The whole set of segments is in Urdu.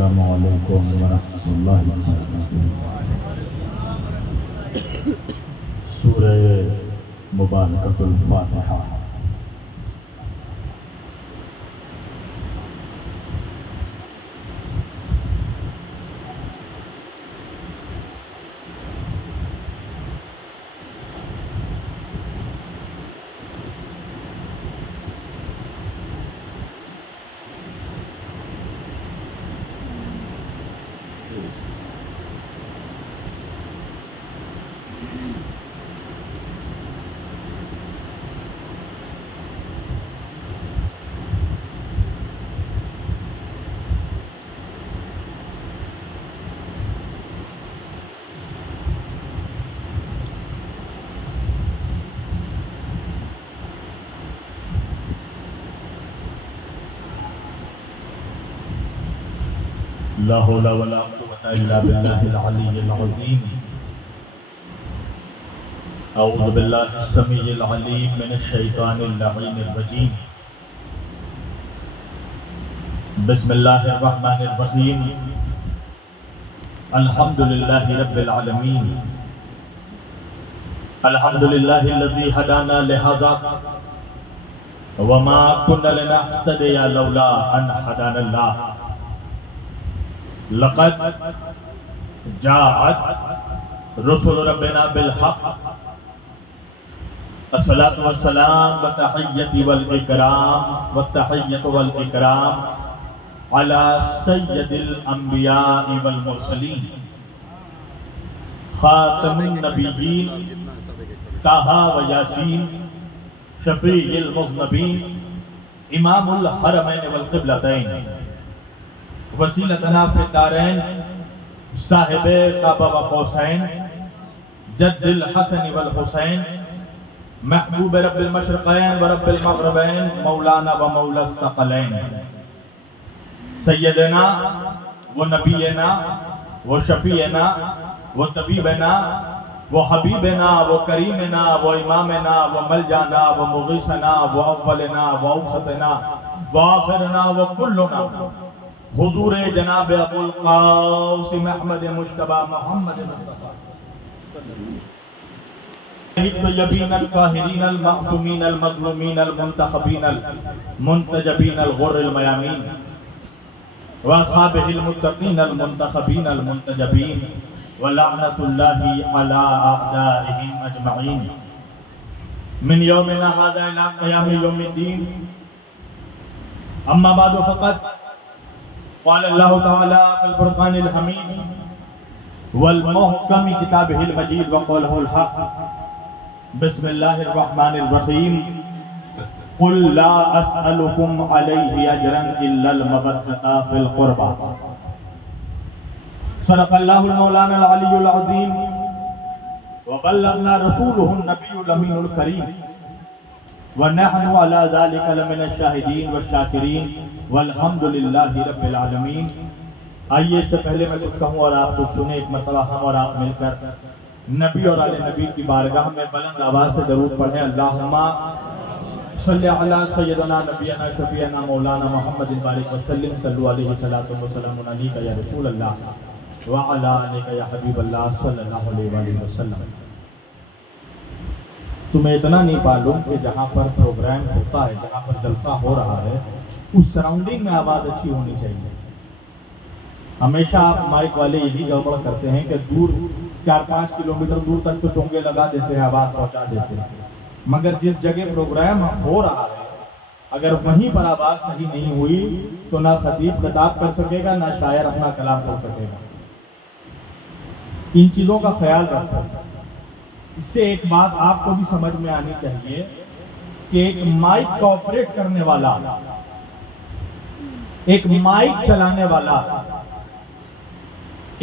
السلام علیکم ورحمۃ اللہ وبرکاتہ۔ سورہ مبارکۃ الفاتحہ۔ لا حول ولا قوة الا بالله العلي العظيم۔ اعوذ بالله السميع العليم من الشيطان اللعين الرجيم۔ بسم الله الرحمن الرحيم۔ الحمد لله رب العالمين۔ الحمد لله الذي هدانا لهذا وما كنا لنهتدي لولا ان هدانا الله۔ لقد جاءت رسل ربنا بالحق۔ الصلاة والسلام والتحية والإكرام والتحية والإكرام على سيد الأنبياء والمرسلين خاتم النبيين طه وياسين شفيع المذنبين إمام الحرمين والقبلتين وسیلتنا فی الدارین صاحب کعبہ و قوسین جد الحسن والحسین محبوب رب المشرقین و رب المغربین مولانا و مولا الثقلین سیدنا و نبینا و شفیعنا و طبیبنا و حبیبنا و کریمنا و امامنا و ملجانا و مغیثنا و اولنا و اوسطنا و آخرنا و کلنا حضور جناب ابو القاسم احمد مجتبی محمد مصطفیٰ الطیبین الطاہرین المعصومین المظلومین المنتخبین المنتجبین الغر المیامین واصحابہ المتقین المنتخبین المنتجبین ولعنۃ اللہ علی اعدائہم اجمعین من یومنا ھذا الی قیام یوم الدین۔ اما بعد فقط قال اللہ تعالی فی الفرقان الحمید والمحکم کتابہ المجید وقولہ الحق۔ بسم اللہ الرحمن الرحیم۔ قل لا اسألکم علیہ اجرا الا المودۃ فی القربى۔ صدق اللہ المولانا العلی العظیم وبلغنا رسولہ النبی الامین الکریم ونحن علی ذلک لمن الشاہدین والشاکرین والحمد للہ رب العالمین۔ آئیے اس سے پہلے میں کچھ کہوں اور آپ کچھ سنیں۔ ایک مرتبہ ہم اور آپ مل کر نبی اور آل نبی کی بارگاہ میں بلند آواز سے درود پڑھیں۔ اللہم صلی علی سیدنا نبینا شفیعنا مولانا محمد بارک وسلم صلو علیہ الصلاۃ والسلام علیک یا رسول اللہ وعلی آلک یا حبیب اللہ صلی اللہ علیہ وآلہ وسلم۔ تمہیں اتنا نہیں معلوم کہ جہاں پر پروگرام ہوتا ہے، جہاں پر جلسہ ہو رہا ہے، اس سراؤنڈنگ میں آواز اچھی ہونی چاہیے۔ ہمیشہ آپ مائک والے یہی گڑبڑ کرتے ہیں کہ دور 4-5 کلومیٹر دور تک تو چونگے لگا دیتے ہیں، آواز پہنچا دیتے ہیں، مگر جس جگہ پروگرام ہو رہا ہے اگر وہیں پر آواز صحیح نہیں ہوئی تو نہ خطیب خطاب کر سکے گا، نہ شاعر اپنا کلام پڑھ سکے گا۔ ان چیزوں کا خیال رکھو۔ اس سے ایک بات آپ کو بھی سمجھ میں آنی چاہیے کہ ایک مائک کو آپریٹ کرنے والا، ایک مائک چلانے والا،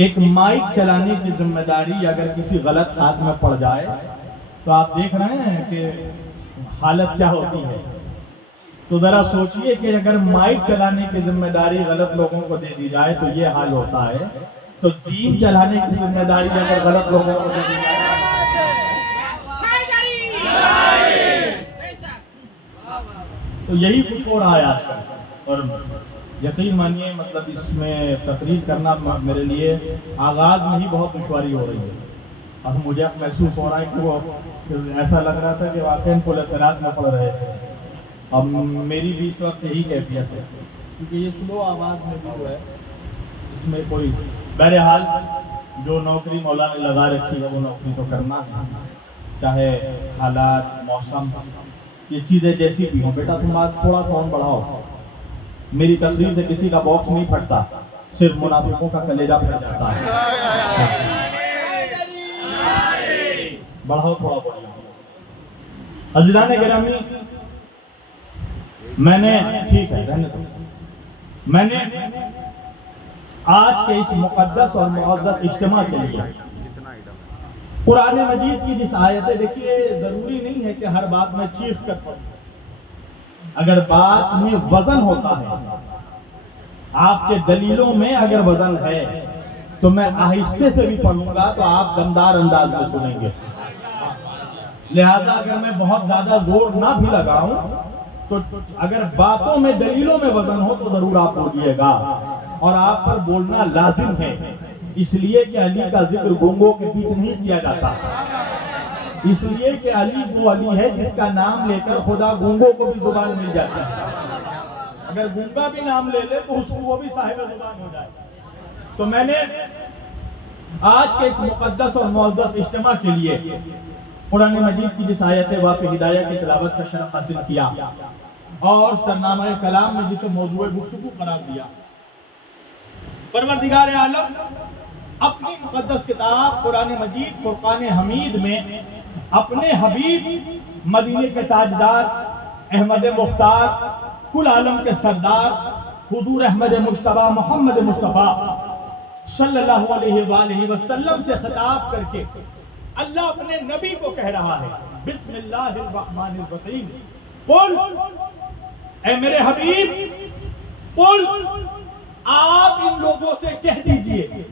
ایک مائک چلانے کی ذمہ داری اگر کسی غلط ہاتھ میں پڑ جائے تو آپ دیکھ رہے ہیں کہ حالت کیا ہوتی ہے۔ تو ذرا سوچئے کہ اگر مائک چلانے کی ذمہ داری غلط لوگوں کو دے دی جائے تو یہ حال ہوتا ہے، تو دین چلانے کی ذمہ داری اگر غلط لوگوں کو دے دی جائے تو یہی کچھ ہو رہا ہے آج کل۔ اور یقین مانیے مطلب اس میں تقریر کرنا میرے لیے آغاز میں ہی بہت دشواری ہو رہی ہے، اور مجھے اب محسوس ہو رہا ہے کہ وہ ایسا لگ رہا تھا کہ واقعی پل صراط میں پڑھ رہے تھے۔ اب میری بھی اس وقت یہی کیفیت ہے، کیونکہ یہ سلو آواز میں بھی جو ہے اس میں کوئی، بہرحال جو نوکری مولا نے لگا رکھی ہے وہ نوکری تو کرنا ہے، چاہے حالات، موسم، یہ چیزیں جیسی بھی ہوں۔ بیٹا تم آج تھوڑا ساؤنڈ بڑھاؤ، میری تقریر سے کسی کا باکس نہیں پھٹتا، صرف منافقوں کا کلیجہ پھٹ جاتا ہے۔ بڑھاؤ تھوڑا بڑھاؤ۔ عزیزان گرامی، میں نے ٹھیک ہے رہنے دو، میں نے آج کے اس مقدس اور معزز اجتماع کے لیے قرآن مجید کی جس آیتیں، دیکھیے ضروری نہیں ہے کہ ہر بات میں چیخ کر پڑھوں، اگر بات میں وزن ہوتا ہے، آپ کے دلیلوں میں اگر وزن ہے تو میں آہستہ سے بھی پڑھوں گا تو آپ دمدار انداز میں سنیں گے۔ لہذا اگر میں بہت زیادہ زور نہ بھی لگاؤں تو اگر باتوں میں دلیلوں میں وزن ہو تو ضرور آپ بولیے گا، اور آپ پر بولنا لازم ہے، اس لیے کہ علی کا ذکر گونگوں کے بیچ نہیں کیا جاتا، اس لیے کہ علی وہ علی ہے جس کا نام لے کر خدا گونگوں کو بھی زبان مل جاتا ہے۔ اگر گونگا بھی نام لے لے تو اس کو وہ بھی صاحب زبان ہو جائے۔ تو میں نے آج کے اس مقدس اور معزز اجتماع کے لیے قرآن مجید کی جس آیت واقع ہدایہ کی تلاوت کا شرف حاصل کیا اور سرنامہ کلام میں جسے موضوع گفتگو قرار دیا، پروردگار عالم اپنی مقدس کتاب قرآن مجید فرقان حمید میں اپنے حبیب مدینے کے تاجدار احمد مختار کل عالم کے سردار حضور احمد مجتبی محمد مصطفیٰ صلی اللہ علیہ وآلہ وسلم سے خطاب کر کے اللہ اپنے نبی کو کہہ رہا ہے، بسم اللہ الرحمن الرحیم، قل، اے میرے حبیب، قل، آپ ان لوگوں سے کہہ دیجئے،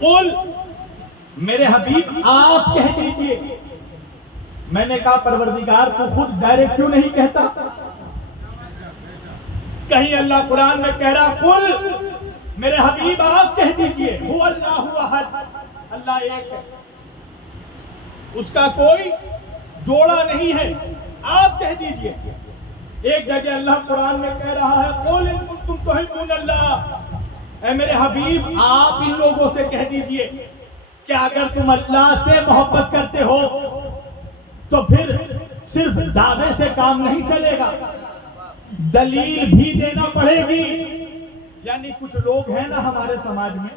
قل، میرے حبیب آپ کہہ دیجئے۔ میں نے کہا پروردگار کو خود ڈائریکٹ کیوں نہیں کہتا؟ کہیں اللہ قرآن میں کہہ رہا قل، میرے حبیب آپ کہہ دیجئے، هو اللہ احد، اللہ ایک ہے، اس کا کوئی جوڑا نہیں ہے، آپ کہہ دیجئے۔ ایک جگہ اللہ قرآن میں کہہ رہا ہے قل ان کنتم تحبون اللہ، اے میرے حبیب آپ ان لوگوں سے کہہ دیجئے کہ اگر تم اللہ سے محبت کرتے ہو تو پھر صرف دعوے سے کام نہیں چلے گا، دلیل بھی دینا پڑے گی۔ یعنی کچھ لوگ ہیں نا ہمارے سماج میں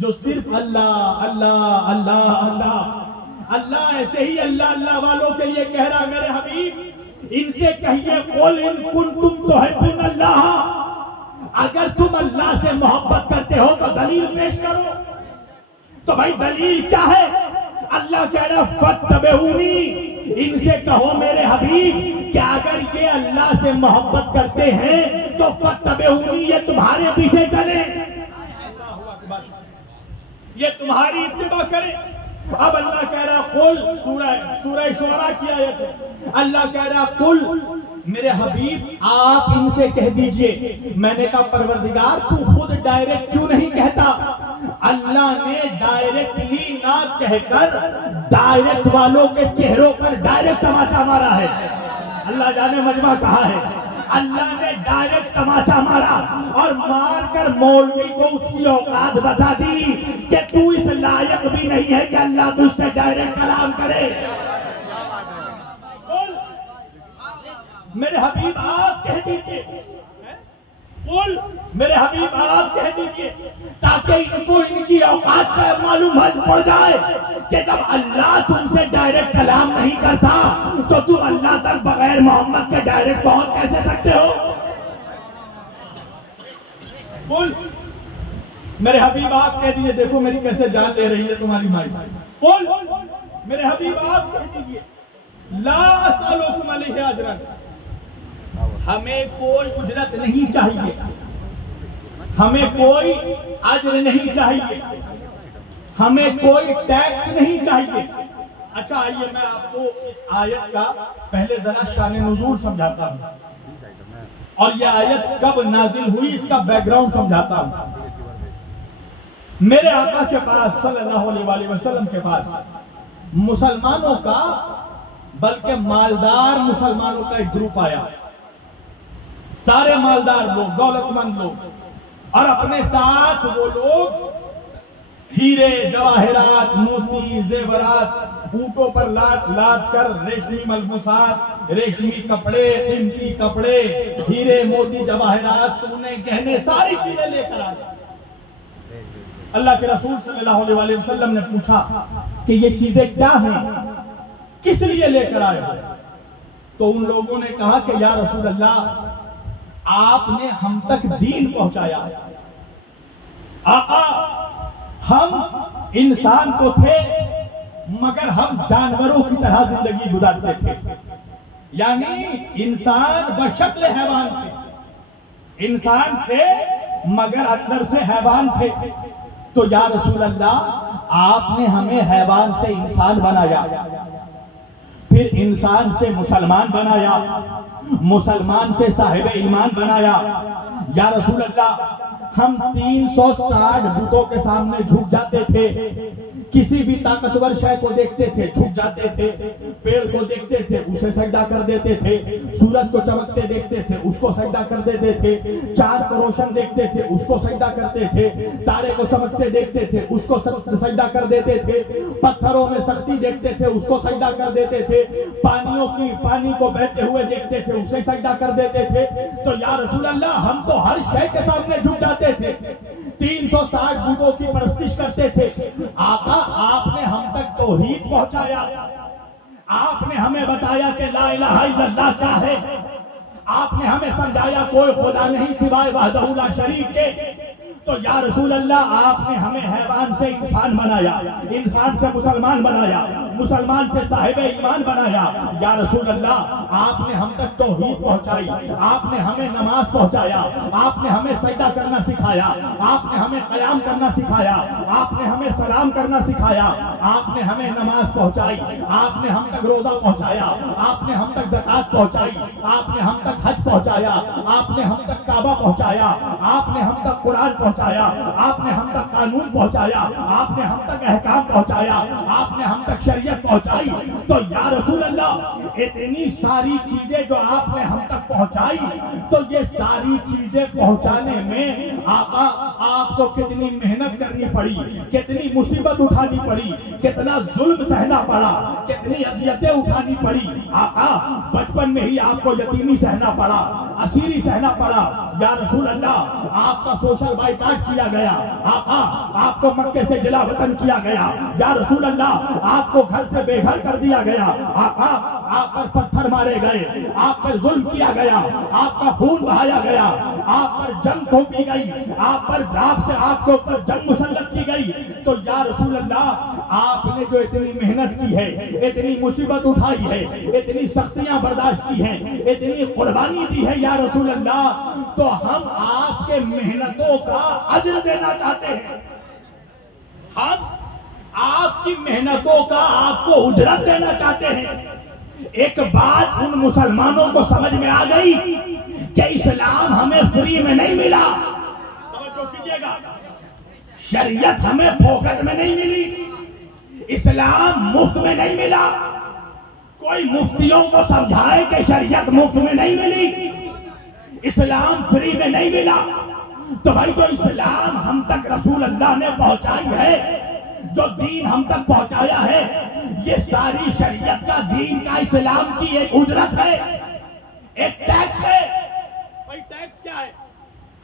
جو صرف اللہ اللہ اللہ اللہ اللہ، ایسے ہی اللہ اللہ والوں کے لیے کہہ رہا ہے میرے حبیب ان سے کہیے قل ان کنتم تحبون اللہ، اگر تم اللہ سے محبت کرتے ہو تو دلیل پیش کرو۔ تو بھائی دلیل کیا ہے؟ اللہ کہہ رہا فاتبعونی، ان سے کہو میرے حبیب کہ اگر یہ اللہ سے محبت کرتے ہیں تو فاتبعونی، یہ تمہارے پیچھے چلے، یہ تمہاری اتباع کرے۔ اب اللہ کہہ رہا قل، سورہ شعراء کی آیت ہے، اللہ کہہ رہا قل، میرے حبیب آپ ان سے کہہ دیجئے۔ میں نے کہا پروردگار تو خود ڈائریکٹ کیوں نہیں کہتا؟ اللہ نے ڈائریکٹلی نہ کہہ کر ڈائریکٹ والوں کے چہروں پر ڈائریکٹ تماچا مارا ہے۔ اللہ جانے مجمع کہا ہے، اللہ نے ڈائریکٹ تماچا مارا اور مار کر مولوی کو اس کی اوقات بتا دی کہ تو اس لائق بھی نہیں ہے کہ اللہ تجھ سے ڈائریکٹ کلام کرے۔ میرے حبیب آپ کہہ دیجئے، قل، میرے حبیب آپ کہہ دیجئے، تاکہ ان کو ان کی اوقات پر معلوم پڑ جائے کہ جب اللہ تم سے ڈائریکٹ کلام نہیں کرتا تو تم اللہ تک بغیر محمد کے ڈائریکٹ پہنچ کیسے سکتے ہو؟ قل، میرے حبیب آپ کہہ دیجئے، دیکھو میری کیسے جان لے رہی ہے تمہاری مائی، قل، میرے حبیب آپ کہہ دیجئے، لا اسألکم علیہ اجرا، ہمیں کوئی اجرت نہیں چاہیے، ہمیں کوئی اجر نہیں چاہیے، ہمیں کوئی ٹیکس نہیں چاہیے۔ اچھا آئیے میں آپ کو اس آیت کا پہلے ذرا شان نزول سمجھاتا ہوں۔ اور یہ آیت کب نازل ہوئی اس کا بیک گراؤنڈ سمجھاتا ہوں. میرے آقا کے پاس صلی اللہ علیہ وآلہ وسلم کے پاس مسلمانوں کا بلکہ مالدار مسلمانوں کا ایک گروپ آیا. سارے مالدار لوگ، دولت مند لوگ، اور اپنے ساتھ وہ لوگ ہیرے، جواہرات، موتی، زیورات اونٹوں پر لاد کر ریشمی ملبوسات، ریشمی کپڑے، قیمتی کپڑے، ہیرے، موتی، جواہرات، سونے، گہنے، ساری چیزیں لے کر آئے. اللہ کے رسول صلی اللہ علیہ وآلہ وسلم نے پوچھا کہ یہ چیزیں کیا ہیں، کس لیے لے کر آئے ہو؟ تو ان لوگوں نے کہا کہ یا رسول اللہ، آپ نے ہم تک دین پہنچایا. آقا، ہم انسان تو تھے مگر ہم جانوروں کی طرح زندگی گزارتے تھے. یعنی انسان بشکل حیوان تھے، انسان تھے مگر اندر سے حیوان تھے. تو یا رسول اللہ، آپ نے ہمیں حیوان سے انسان بنایا، پھر انسان سے مسلمان بنایا، مسلمان سے صاحب ایمان بنایا. یا رسول اللہ، ہم 360 بتوں کے سامنے جھک جاتے تھے. کسی بھی طاقتور شے کو دیکھتے تھے جھک جاتے تھے، پیڑ کو دیکھتے تھے اسے سجدہ کر دیتے تھے، سورج کو چمکتے دیکھتے تھے اس کو سجدہ کر دیتے تھے، چاند کو روشن دیکھتے تھے اس کو سجدہ کرتے تھے، تارے کو چمکتے دیکھتے تھے اس کو سجدہ کر دیتے تھے، پتھروں میں سختی دیکھتے تھے اس کو سجدہ کر دیتے تھے، پانی کو بہتے ہوئے دیکھتے تھے اسے سجدہ کر دیتے تھے. تو یا رسول اللہ، ہم تو ہر شے کے سامنے جھک جاتے تھے، 360 بتوں کی پرستش کرتے تھے. آقا، آپ نے ہم تک توحید پہنچایا، آپ نے ہمیں بتایا کہ لا الہ الا اللہ کیا ہے، آپ نے ہمیں سمجھایا کوئی خدا نہیں سوائے وحدہ لا شریک کے. تو یا رسول اللہ، آپ نے ہمیں حیوان سے انسان بنایا، انسان سے مسلمان بنایا، مسلمان سے صاحب ایمان بنایا. یا رسول اللہ، آپ نے ہم تک توحید پہنچائی، آپ نے ہمیں نماز پہنچایا، آپ نے ہمیں سجدہ کرنا سکھایا، آپ نے ہمیں قیام کرنا سکھایا، آپ نے ہمیں سلام کرنا سکھایا، آپ نے ہمیں نماز پہنچائی، آپ نے ہم تک روزہ پہنچایا، آپ نے ہم تک زکوٰۃ پہنچائی، آپ نے ہم تک حج پہنچایا، آپ نے ہم تک کعبہ پہنچایا، آپ نے ہم تک قرآن پہنچایا، آپ نے ہم تک قانون پہنچایا، آپ نے ہم تک احکام پہنچایا، آپ نے ہم تک شریعت پہنچائی. تو یا رسول اللہ، اتنی ساری چیزیں جو آپ نے ہم تک پہنچائی، تو یہ ساری چیزیں پہنچانے میں آقا آپ کو کتنی محنت کرنی پڑی، کتنی مصیبت اٹھانی پڑی، کتنا ظلم سہنا پڑا، کتنی اذیتیں اٹھانی پڑی. آقا، بچپن میں ہی آپ کو یتیمی سہنا پڑا، اسیری سہنا پڑا. یا رسول اللہ، آپ کا سوشل بائیکاٹ کیا گیا. آقا، آپ کو مکے سے جلا وطن کیا گیا. یا رسول اللہ، آپ کو گھر سے بے گھر کر دیا گیا. آقا، آپ پر پتھر مارے گئے، آپ پر ظلم کیا گیا، آپ کا خون بہایا گیا، آپ پر جنگ تھوپی گئی، آپ پر آپ کے اوپر جنگ مسلط کی گئی. تو یا رسول اللہ، آپ نے جو اتنی محنت کی ہے، اتنی مصیبت اٹھائی ہے، اتنی سختیاں برداشت کی ہیں، اتنی قربانی دی ہے یا رسول اللہ، تو ہم آپ کے محنتوں کا اجر دینا چاہتے ہیں. ہم آپ کی محنتوں کا آپ کو اجرت دینا چاہتے ہیں. ایک بات ان مسلمانوں کو سمجھ میں آ گئی کہ اسلام ہمیں فری میں نہیں ملا. توجہ کیجئے گا، شریعت ہمیں پھوکٹ میں نہیں ملی، اسلام مفت میں نہیں ملا. کوئی مفتیوں کو سمجھائے کہ شریعت مفت میں نہیں ملی، اسلام فری میں نہیں ملا. تو بھائی، جو اسلام ہم تک رسول اللہ نے پہنچائی ہے، جو دین ہم تک پہنچایا ہے، یہ ساری شریعت کا، دین کا، اسلام کی ایک اجرت ہے، ایک ٹیکس ہے. بھائی، ٹیکس کیا ہے؟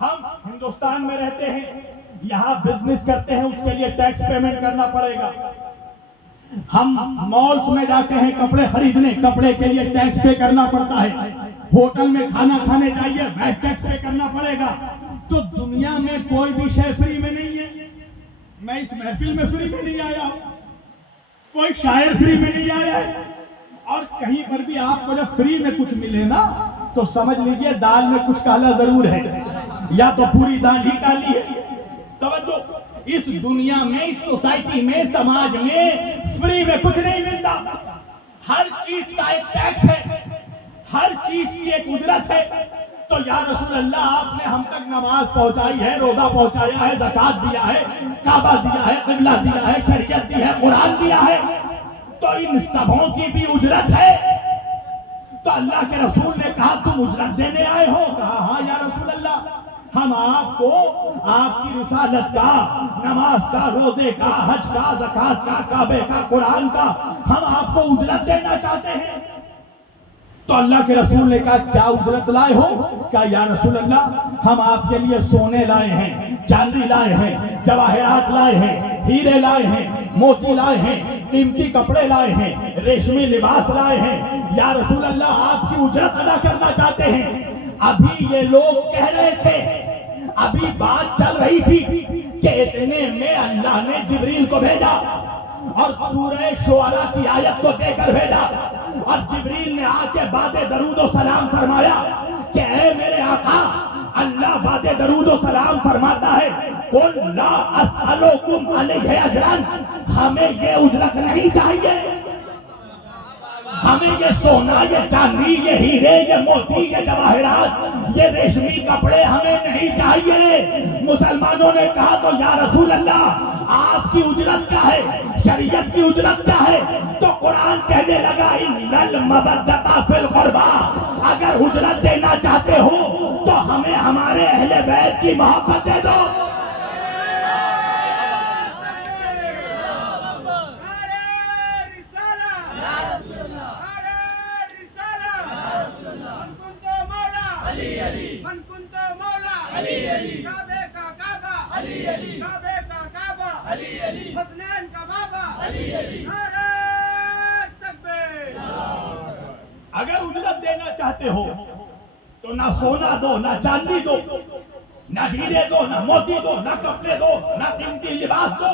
ہم ہندوستان میں رہتے ہیں، یہاں بزنس کرتے ہیں، اس کے لیے ٹیکس پیمنٹ کرنا پڑے گا. ہم مالز میں جاتے ہیں کپڑے خریدنے، کپڑے کے لیے ٹیکس پے کرنا پڑتا ہے. ہوٹل میں کھانا کھانے جائیے، ویٹ ٹیکس پے کرنا پڑے گا. تو دنیا میں کوئی بھی شے فری میں نہیں ہے. میں اس محفل میں فری میں نہیں آیا ہوں، کوئی شاعر فری میں نہیں آیا ہے. اور کہیں پر بھی آپ کو جب فری میں کچھ ملے نا، تو سمجھ لیجئے دال میں کچھ کالا ضرور ہے، یا تو پوری دال ہی کالی ہے. توجہ، اس دنیا میں، اس سوسائٹی میں، سماج میں فری میں کچھ نہیں ملتا. ہر چیز کا ایک ٹیکس ہے، ہر چیز کی ایک اجرت ہے. تو یا رسول اللہ آپ نے ہم تک نماز پہنچائی ہے، روزہ پہنچایا ہے، زکوٰۃ دیا ہے، کعبہ دیا ہے، قبلہ دیا ہے، شریعت دی ہے، قرآن دیا ہے، تو ان سبوں کی بھی اجرت ہے؟ تو اللہ کے رسول نے کہا تم اجرت دینے آئے ہو؟ کہا ہاں یا رسول اللہ، ہم آپ کو آپ کی رسالت کا، نماز کا، روزے کا، حج کا، زکوٰۃ کا، کعبے کا، قرآن کا، ہم آپ کو اجرت دینا چاہتے ہیں۔ تو اللہ کے رسول نے کہا کیا اجرت لائے ہو؟ کہا یا رسول اللہ ہم آپ کے لیے سونے لائے ہیں، چاندی لائے ہیں، جواہرات لائے ہیں، ہیرے لائے ہیں، موتی لائے ہیں، قیمتی کپڑے لائے ہیں، ریشمی لباس لائے ہیں، یا رسول اللہ آپ کی اجرت ادا کرنا چاہتے ہیں۔ ابھی یہ لوگ کہہ رہے تھے، ابھی بات چل رہی تھی کہ اتنے میں اللہ نے جبریل کو بھیجا اور سورہ شعراء کی آیت کو دے کر بھیجا، اور جبریل نے آ کے بعد درود و سلام فرمایا کہ اے میرے آقا، اللہ بعد درود و سلام فرماتا ہے قُلْ لَا أَسْأَلُكُمْ عَلَيْهِ أَجْرًا، ہمیں یہ اجرت نہیں چاہیے، ہمیں یہ سونا، یہ چاندی، یہ ہیرے، یہ موتی، یہ جواہرات، یہ ریشمی کپڑے ہمیں نہیں چاہیے۔ مسلمانوں نے کہا تو یا رسول اللہ آپ کی اجرت کیا ہے، شریعت کی اجرت کیا ہے؟ تو قرآن کہنے لگا اِنَّ الْمَوَدَّةَ فِي الْقُرْبَىٰ، اگر اجرت دینا چاہتے ہو تو ہمیں ہمارے اہل بیت کی محبت دے دو۔ من كنت مولا علی، کعبے کا کعبہ علی، کعبے کا کعبہ علی، حسنین کا بابا علی، نعرہ تکبیر۔ اگر اجرت دینا چاہتے ہو تو نہ سونا دو، نہ چاندی دو، نہ ہیرے دو، نہ موتی دو، نہ کپڑے دو، نہ قیمتی لباس دو۔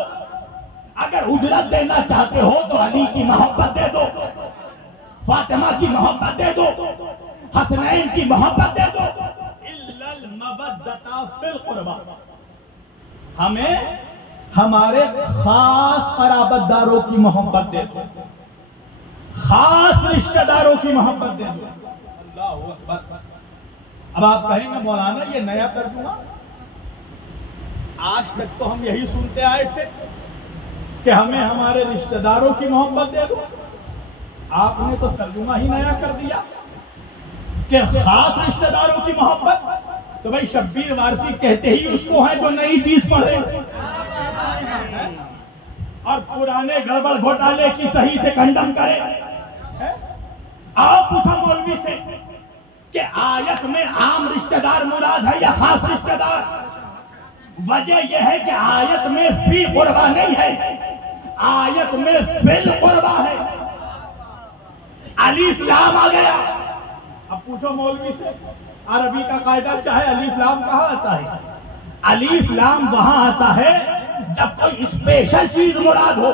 اگر اجرت دینا چاہتے ہو تو علی کی محبت دے دو، فاطمہ کی محبت دے دو، حسنین کی محبت دے دو۔ اِلَّا الْمَوَدَّةَ فِي الْقُرْبَىٰ، ہمیں ہمارے خاص قرابت داروں کی محبت دے دو، خاص رشتہ داروں کی محبت دے دو۔ اللہ اکبر۔ اب آپ کہیں گے مولانا یہ نیا ترجمہ، آج تک تو ہم یہی سنتے آئے تھے کہ ہمیں ہمارے رشتہ داروں کی محبت دے دو، آپ نے تو ترجمہ ہی نیا کر دیا کہ خاص رشتہ داروں کی محبت۔ تو بھائی شبیر وارسی کہتے ہی اس کو ہے جو نئی چیز پڑھے اور پرانے گڑبڑ گھوٹالے کی صحیح سے کنڈم کرے۔ آپ پوچھو مولوی سے کہ آیت میں عام رشتہ دار مراد ہے یا خاص رشتہ دار؟ وجہ یہ ہے کہ آیت میں فی قربا نہیں ہے، آیت میں فی القربا ہے۔ الف لام آ گیا۔ اب پوچھو مولوی سے، عربی کا قاعدہ کیا ہے؟ الف لام کہاں آتا ہے؟ الف لام وہاں آتا ہے جب کوئی اسپیشل چیز مراد ہو،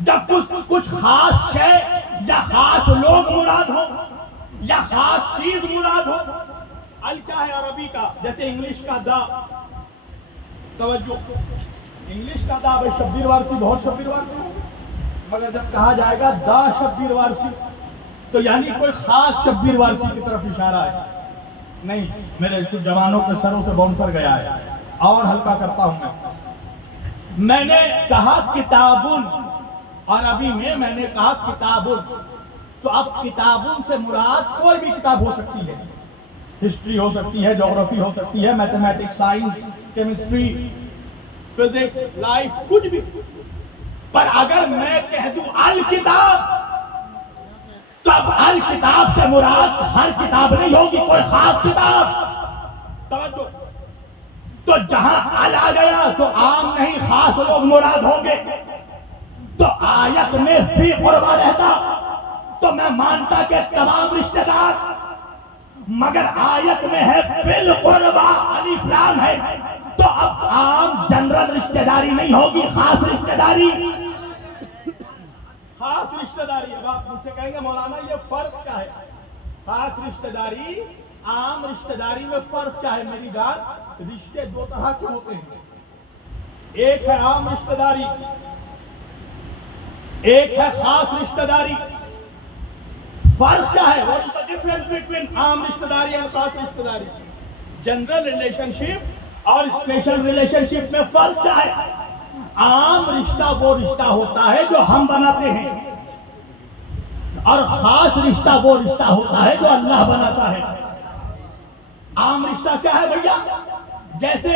جب کچھ خاص شے یا خاص لوگ مراد ہو یا خاص چیز مراد ہو۔ ال کیا ہے عربی کا؟ جیسے انگلش کا دا، توجہ، انگلش کا دا، بھائی شبیر وارسی بہت شبیر وارسی ہو، مگر جب کہا جائے گا دا شبیر وارسی تو یعنی کوئی خاص شبیر وارسی کی طرف اشارہ ہے نہیں۔ میرے کچھ جوانوں کے سروں سے بونسر گیا ہے، اور ہلکا کرتا ہوں میں نے کہا کتابن، عربی میں نے کہا کتابن، تو اب کتابن سے مراد کوئی بھی کتاب ہو سکتی ہے، ہسٹری ہو سکتی ہے، جغرافی ہو سکتی ہے، mathematics, science, chemistry, physics, life, کچھ بھی۔ پر اگر میں کہہ دوں الکتاب تو اب الکتاب سے مراد ہر کتاب نہیں ہوگی، کوئی خاص کتاب۔ توجہ، تو جہاں ال آ گیا تو عام نہیں خاص لوگ مراد ہوں گے، تو آیت میں فی قربا رہتا تو میں مانتا کہ تمام رشتہ دار، مگر آیت میں ہے فی القربا، الف لام ہے، تو اب عام جنرل رشتہ داری نہیں ہوگی، خاص رشتہ داری، خاص رشتہ داری۔ اب آپ مجھ سے کہیں گے مولانا یہ فرق کیا ہے؟ خاص رشتہ داری عام رشتہ داری میں فرق کیا ہے؟ میری جان، رشتے دو طرح کے ہوتے ہیں، ایک ہے عام رشتہ داری، ایک ہے خاص رشتہ داری۔ فرق کیا ہے؟ what is the difference between عام رشتہ داری اور خاص رشتہ داری؟ جنرل ریلیشن شپ اور اسپیشل ریلیشن شپ میں فرق کیا ہے؟ عام رشتہ وہ رشتہ ہوتا ہے جو ہم بناتے ہیں، اور خاص رشتہ وہ رشتہ ہوتا ہے جو اللہ بناتا ہے۔ عام رشتہ کیا ہے بھیا؟ جیسے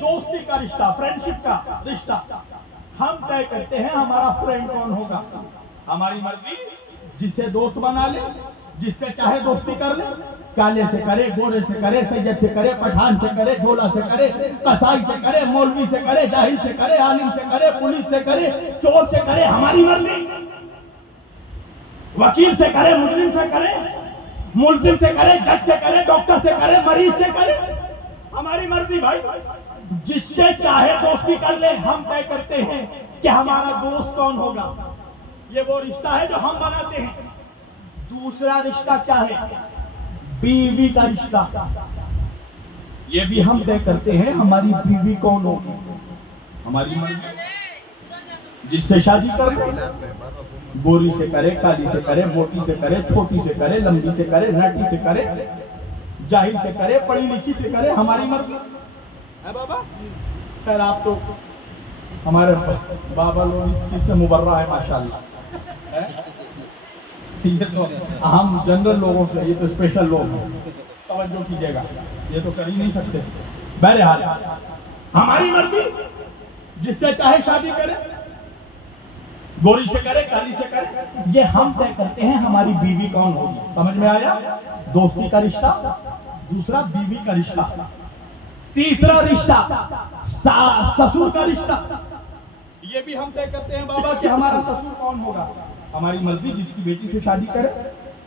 دوستی کا رشتہ، فرینڈشپ کا رشتہ، ہم طے کرتے ہیں ہمارا فرینڈ کون ہوگا، ہماری مرضی، جس سے دوست بنا لے، جس سے چاہے دوستی کر لے، کالے سے کرے، گورے سے کرے، سید سے کرے، پٹھان سے کرے، جھولا سے کرے، قصائی سے کرے، مولوی سے کرے، جاہل سے کرے، عالم سے کرے، پولیس سے کرے، چور سے کرے، ہماری مرضی، وکیل سے کرے، مجرم سے کرے، ملزم سے کرے، جج سے کرے، ڈاکٹر سے کرے، مریض سے کرے، ہماری مرضی بھائی، جس سے چاہے دوستی کر لے۔ ہم طے کرتے ہیں کہ ہمارا دوست کون ہوگا، یہ وہ رشتہ ہے جو ہم بناتے ہیں۔ دوسرا رشتہ کیا ہے؟ بیوی کا رشتہ، یہ بھی ہم طے کرتے ہیں ہماری بیوی کون ہوگی، ہماری مرضی، جس سے شادی کر لے، گوری سے کرے، کالی سے کرے، موٹی سے کرے، چھوٹی سے کرے، لمبی سے کرے، ناٹی سے کرے، جاہل سے کرے، پڑھی لکھی سے کرے، ہماری مرضی ہے بابا۔ خیر آپ تو ہمارے بابا لوگ اس چیز سے مبرہ ہے ماشاءاللہ، یہ تو ہم جنرل لوگوں سے، یہ تو اسپیشل لوگ ہیں، توجہ کیجیے گا، یہ تو کر ہی نہیں سکتے۔ بہرحال ہماری مرضی، جس سے چاہے شادی کرے، گوری سے کرے، کالی سے کرے، یہ ہم طے کرتے ہیں ہماری بیوی کون ہوگی۔ سمجھ میں آیا؟ دوستی کا رشتہ، دوسرا بیوی کا رشتہ، تیسرا رشتہ سسر کا رشتہ، یہ بھی ہم طے کرتے ہیں بابا کہ ہمارا سسر کون ہوگا، ہماری مرضی، جس کی بیٹی سے شادی کرے،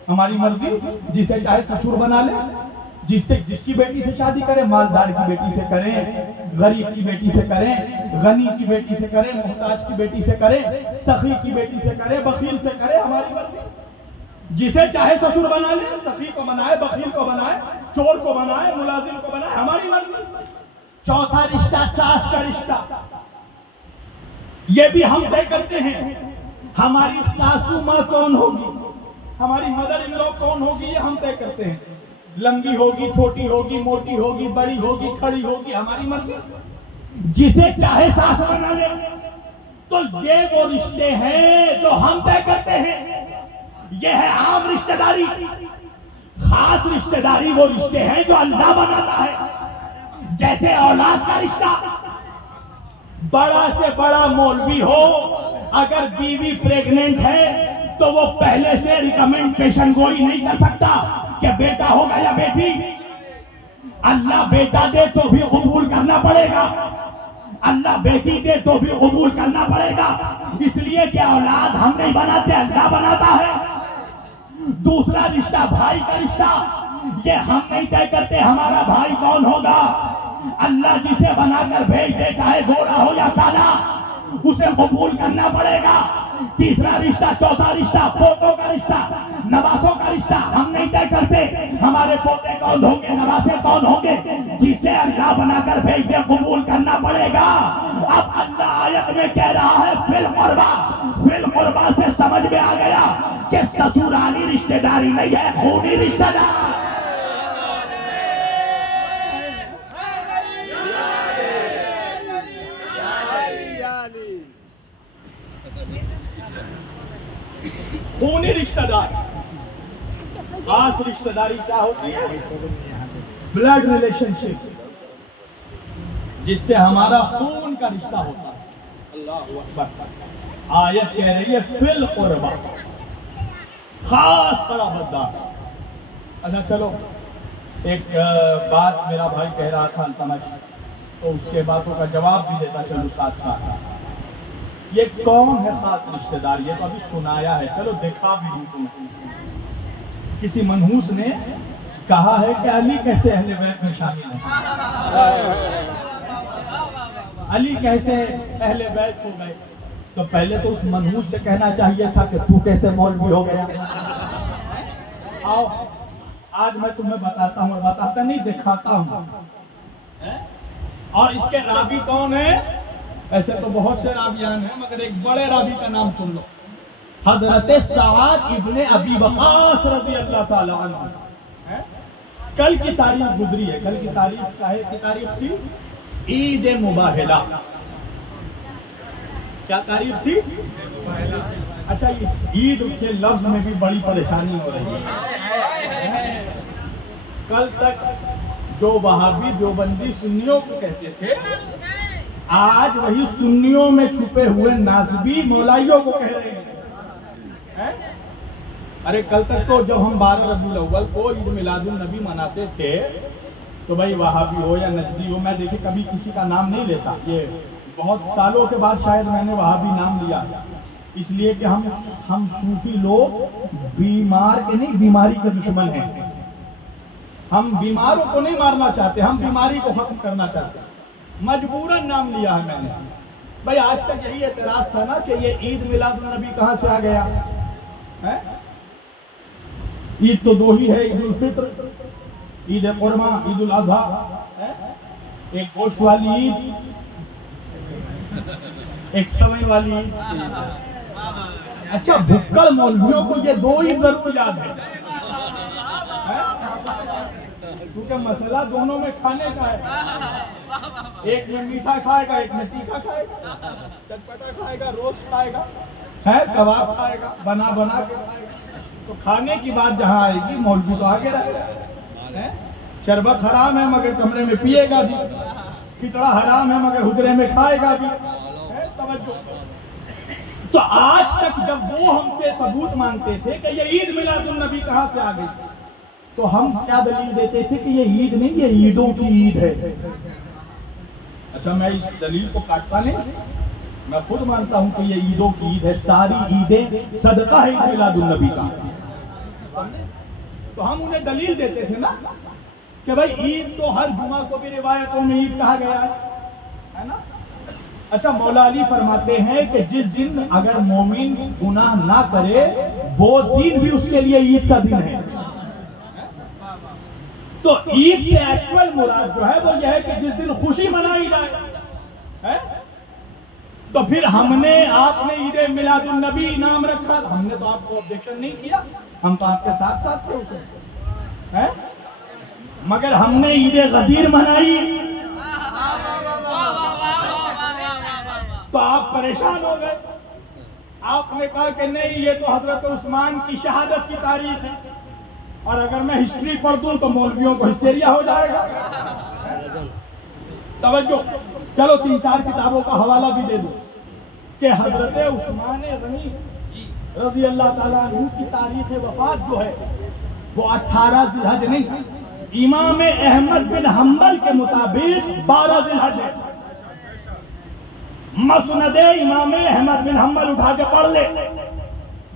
ہماری مرضی، جسے چاہے سسر بنا لے، جس کی بیٹی سے شادی کرے، مالدار کی بیٹی سے کریں، غریب کی بیٹی سے کریں، غنی کی بیٹی سے کریں، محتاج کی بیٹی سے کریں، سخی کی بیٹی سے کرے، بخیل سے کرے، ہماری مرضی، جسے چاہے سسر بنا لے، سخی کو بنائے، بخیل کو بنائے، چور کو بنائے، ملازم کو بنائے، ہماری مرضی۔ چوتھا رشتہ ساس کا رشتہ، یہ بھی ہم طے کرتے ہیں ہماری ساسو ماں کون ہوگی، ہماری مدر ان لو کون ہوگی، یہ ہم طے کرتے ہیں، لمبی ہوگی، چھوٹی ہوگی، موٹی ہوگی، بڑی ہوگی، کھڑی ہوگی، ہماری مرضی، جسے چاہے ساس بنا لے۔ تو یہ وہ رشتے ہیں جو ہم طے کرتے ہیں، یہ ہے عام رشتہ داری۔ خاص رشتہ داری وہ رشتے ہیں جو اللہ بناتا ہے، جیسے اولاد کا رشتہ، بڑا سے بڑا مولوی ہو، اگر بیوی پریگننٹ ہے تو وہ پہلے سے ریکمنڈیشن گوئی نہیں کر سکتا کہ بیٹا ہوگا یا بیٹی، اللہ بیٹا دے تو بھی قبول کرنا پڑے گا، اللہ بیٹی دے تو بھی قبول کرنا پڑے گا، اس لیے کہ اولاد ہم نہیں بناتے، اللہ بناتا ہے۔ دوسرا رشتہ بھائی کا رشتہ، یہ ہم نہیں طے کرتے ہمارا بھائی کون ہوگا، اللہ جسے بنا کر بھیج دے، چاہے گورا ہو یا کالا، اسے قبول کرنا پڑے گا۔ تیسرا رشتہ، چوتھا رشتہ، پوتوں کا رشتہ، نواسوں کا رشتہ، ہم نہیں طے کرتے ہمارے پوتے کون ہوں گے، نواسے کون ہوں گے، جسے اللہ بنا کر بھیج دے قبول کرنا پڑے گا۔ اب اللہ آیت میں کہہ رہا ہے فی القربہ، فی القربہ سے سمجھ میں آ گیا کہ سسرالی رشتہ داری نہیں ہے، خونی رشتہ داری۔ خونی رشتہ داری، خاص رشتہ داری کیا ہوتی ہے؟ بلڈ ریلیشن شپ، جس سے ہمارا خون کا رشتہ ہوتا ہے۔ اللہ اکبر، آیت کہہ رہی ہے فی القربہ، خاص قرابتدار۔ اچھا چلو ایک بات میرا بھائی کہہ رہا تھا التمش، تو اس کے باتوں کا جواب بھی دیتا چلو ساتھ ساتھ۔ یہ کون ہے خاص رشتہ دار؟ یہ تو ابھی سنایا ہے، چلو دکھا بھی دوں تم۔ کسی منحوس نے کہا ہے کہ علی کیسے اہل بیت میں شامل ہے، علی کیسے اہل بیت ہو گئے؟ تو پہلے تو اس منحوس سے کہنا چاہیے تھا کہ تو کیسے مولوی ہو گیا۔ آؤ آج میں تمہیں بتاتا ہوں، بتاتا نہیں دکھاتا ہوں۔ اور اس کے راوی کون ہے؟ ایسے تو بہت سے راویان ہیں، مگر ایک بڑے راوی کا نام سن لو، حضرت سعد ابن ابی وقاص رضی اللہ تعالی عنہ، کل کی تاریخ گزری ہے، کل کی تاریخ کیا ہے؟ کی تاریخ تھی عید مباہلہ۔ کیا تاریخ تھی؟ اچھا، اس عید کے لفظ میں بھی بڑی پریشانی ہو رہی ہے۔ کل تک جو وہابی دیوبندی سنیوں کو کہتے تھے، آج وہی سنیوں میں چھپے ہوئے ناصبی مولائیوں کو کہہ رہے ہیں۔ ارے کل تک تو جب ہم 12 ربیع الاول کو عید میلاد النبی مناتے تھے تو بھائی وہابی ہو یا نجدی ہو، میں دیکھیں کبھی کسی کا نام نہیں لیتا، یہ بہت سالوں کے بعد شاید میں نے وہابی نام لیا، اس لیے کہ ہم صوفی لوگ بیمار کے نہیں، بیماری کے دشمن ہیں۔ ہم بیماروں کو نہیں مارنا چاہتے، ہم بیماری کو ختم کرنا چاہتے ہیں۔ مجبوراً نام لیا ہے میں نے۔ بھائی آج تک یہی اعتراض تھا نا کہ یہ عید میلاد النبی کہاں سے آ گیا ہے؟ عید تو دو ہی ہے، عید الفطر، عید قرباں، عید الاضحیٰ، ایک گوشت والی عید، ایک سوئیں والی عید۔ اچھا، بھکڑ مولویوں کو یہ دو ہی ضرور یاد ہے، کیونکہ مسئلہ دونوں میں کھانے کا ہے، ایک میں میٹھا کھائے گا، ایک میں تیکھا کھائے گا، چٹپٹا کھائے گا، روسٹ کھائے گا، کباب کھائے گا، بنا کے کھائے گا۔ تو کھانے کی بات جہاں آئے گی مولوی تو آگے رہے گا۔ شربت حرام ہے مگر کمرے میں پیے گا بھی، کھچڑا حرام ہے مگر حجرے میں کھائے گا بھی۔ توجہ۔ تو آج تک جب وہ ہم سے ثبوت مانگتے تھے کہ یہ عید میلاد النبی کہاں سے آ گئی، تو ہم کیا دلیل دیتے تھے کہ یہ عید نہیں، یہ عیدوں کی عید ہے۔ اچھا، میں اس دلیل کو کاٹتا نہیں، میں خود مانتا ہوں کہ یہ عیدوں کی عید ہے، ساری عیدیں صدقہ ہے عید میلاد النبی کا۔ تو ہم انہیں دلیل دیتے تھے نا کہ بھائی عید تو ہر جمعہ کو بھی روایتوں میں عید کہا گیا ہے نا۔ اچھا، مولا علی فرماتے ہیں کہ جس دن اگر مومن گناہ نہ کرے وہ دن بھی اس کے لیے عید کا دن ہے۔ تو عید سے ایکچوئل مراد جو ہے وہ یہ ہے کہ جس دن خوشی منائی جائے۔ تو پھر آپ نے عید میلاد النبی نام رکھا، ہم نے تو آپ کو آبجیکشن نہیں کیا، ہم تو آپ کے ساتھ ساتھ تھے اسے، مگر ہم نے عید غدیر منائی تو آپ پریشان ہو گئے۔ آپ نے کہا کہ نہیں، یہ تو حضرت عثمان کی شہادت کی تاریخ ہے، اور اگر میں ہسٹری پڑھ دوں تو مولویوں کو ہسٹیریا ہو جائے گا۔ توجہ، چلو 3-4 کتابوں کا حوالہ بھی دے دوں کہ حضرت عثمان غنی رضی اللہ تعالیٰ عنہ کی تاریخ وفات جو ہے وہ 18 ذی الحج نہیں، امام احمد بن حنبل کے مطابق 12 ذی الحج ہے۔ مسند امام احمد بن حنبل اٹھا کے پڑھ لے،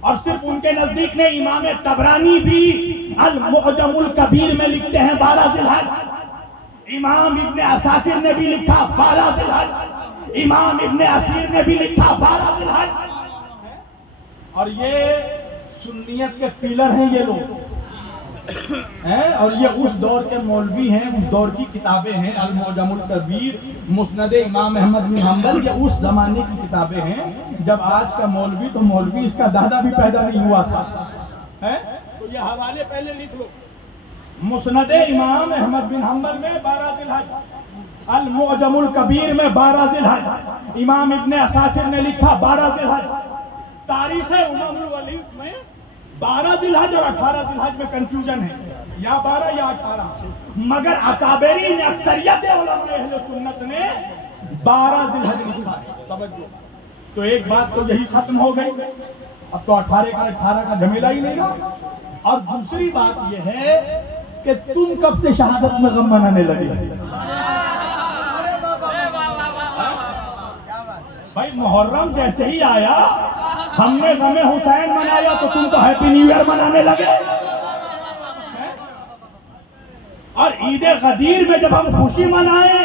اور صرف ان کے نزدیک نے امام طبرانی بھی المعجم الکبیر میں لکھتے ہیں 12 ذی الحج، امام ابن عساکر نے بھی لکھا 12 ذی الحج، امام ابن اسیر نے بھی لکھا 12 ذی الحج۔ اور یہ سنیت کے پیلر ہیں یہ لوگ، اور یہ اس دور کے مولوی ہیں، اس دور کی کتابیں ہیں، المعجم الکبیر، مسند امام احمد بن حنبل، یہ اس زمانے کی کتابیں ہیں جب آج کا مولوی تو مولوی اس کا دادا بھی پیدا نہیں ہوا تھا۔ تو یہ حوالے پہلے لکھ لو، مسند امام احمد بن حنبل میں 12 ذی الحج، المعجم الکبیر میں 12 ذی الحج، امام ابن عساکر نے لکھا 12 ذی الحج، تاریخ امام الولید میں 12 ذی الحج اور 18 ذی الحج میں کنفیوژن ہے، یا 12 یا 18، مگر اکابرین اکثریت علماء اہل سنت نے 12 ذی الحج لکھا ہے۔ توجہ، تو ایک بات تو یہی ختم ہو گئی، اب تو 18 کا جھمیلا ہی نہیں رہا۔ اور دوسری بات یہ ہے کہ تم کب سے شہادت میں غم منانے لگے؟ بھائی محرم جیسے ہی آیا ہم نے غم حسین منایا تو تم تو ہیپی نیو ایئر منانے لگے، اور عید غدیر میں جب ہم خوشی منائیں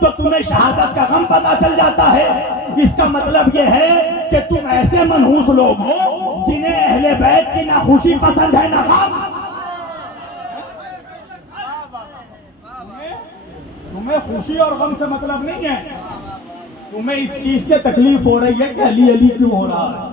تو تمہیں شہادت کا غم پتہ چل جاتا ہے۔ اس کا مطلب یہ ہے کہ تم ایسے منحوس لوگ ہو جنہیں اہل بیت کی نہ خوشی پسند ہے نہ غم۔ تمہیں خوشی اور غم سے مطلب نہیں ہے، تمہیں اس چیز سے تکلیف ہو رہی ہے کہ علی علی کیوں ہو رہا ہے،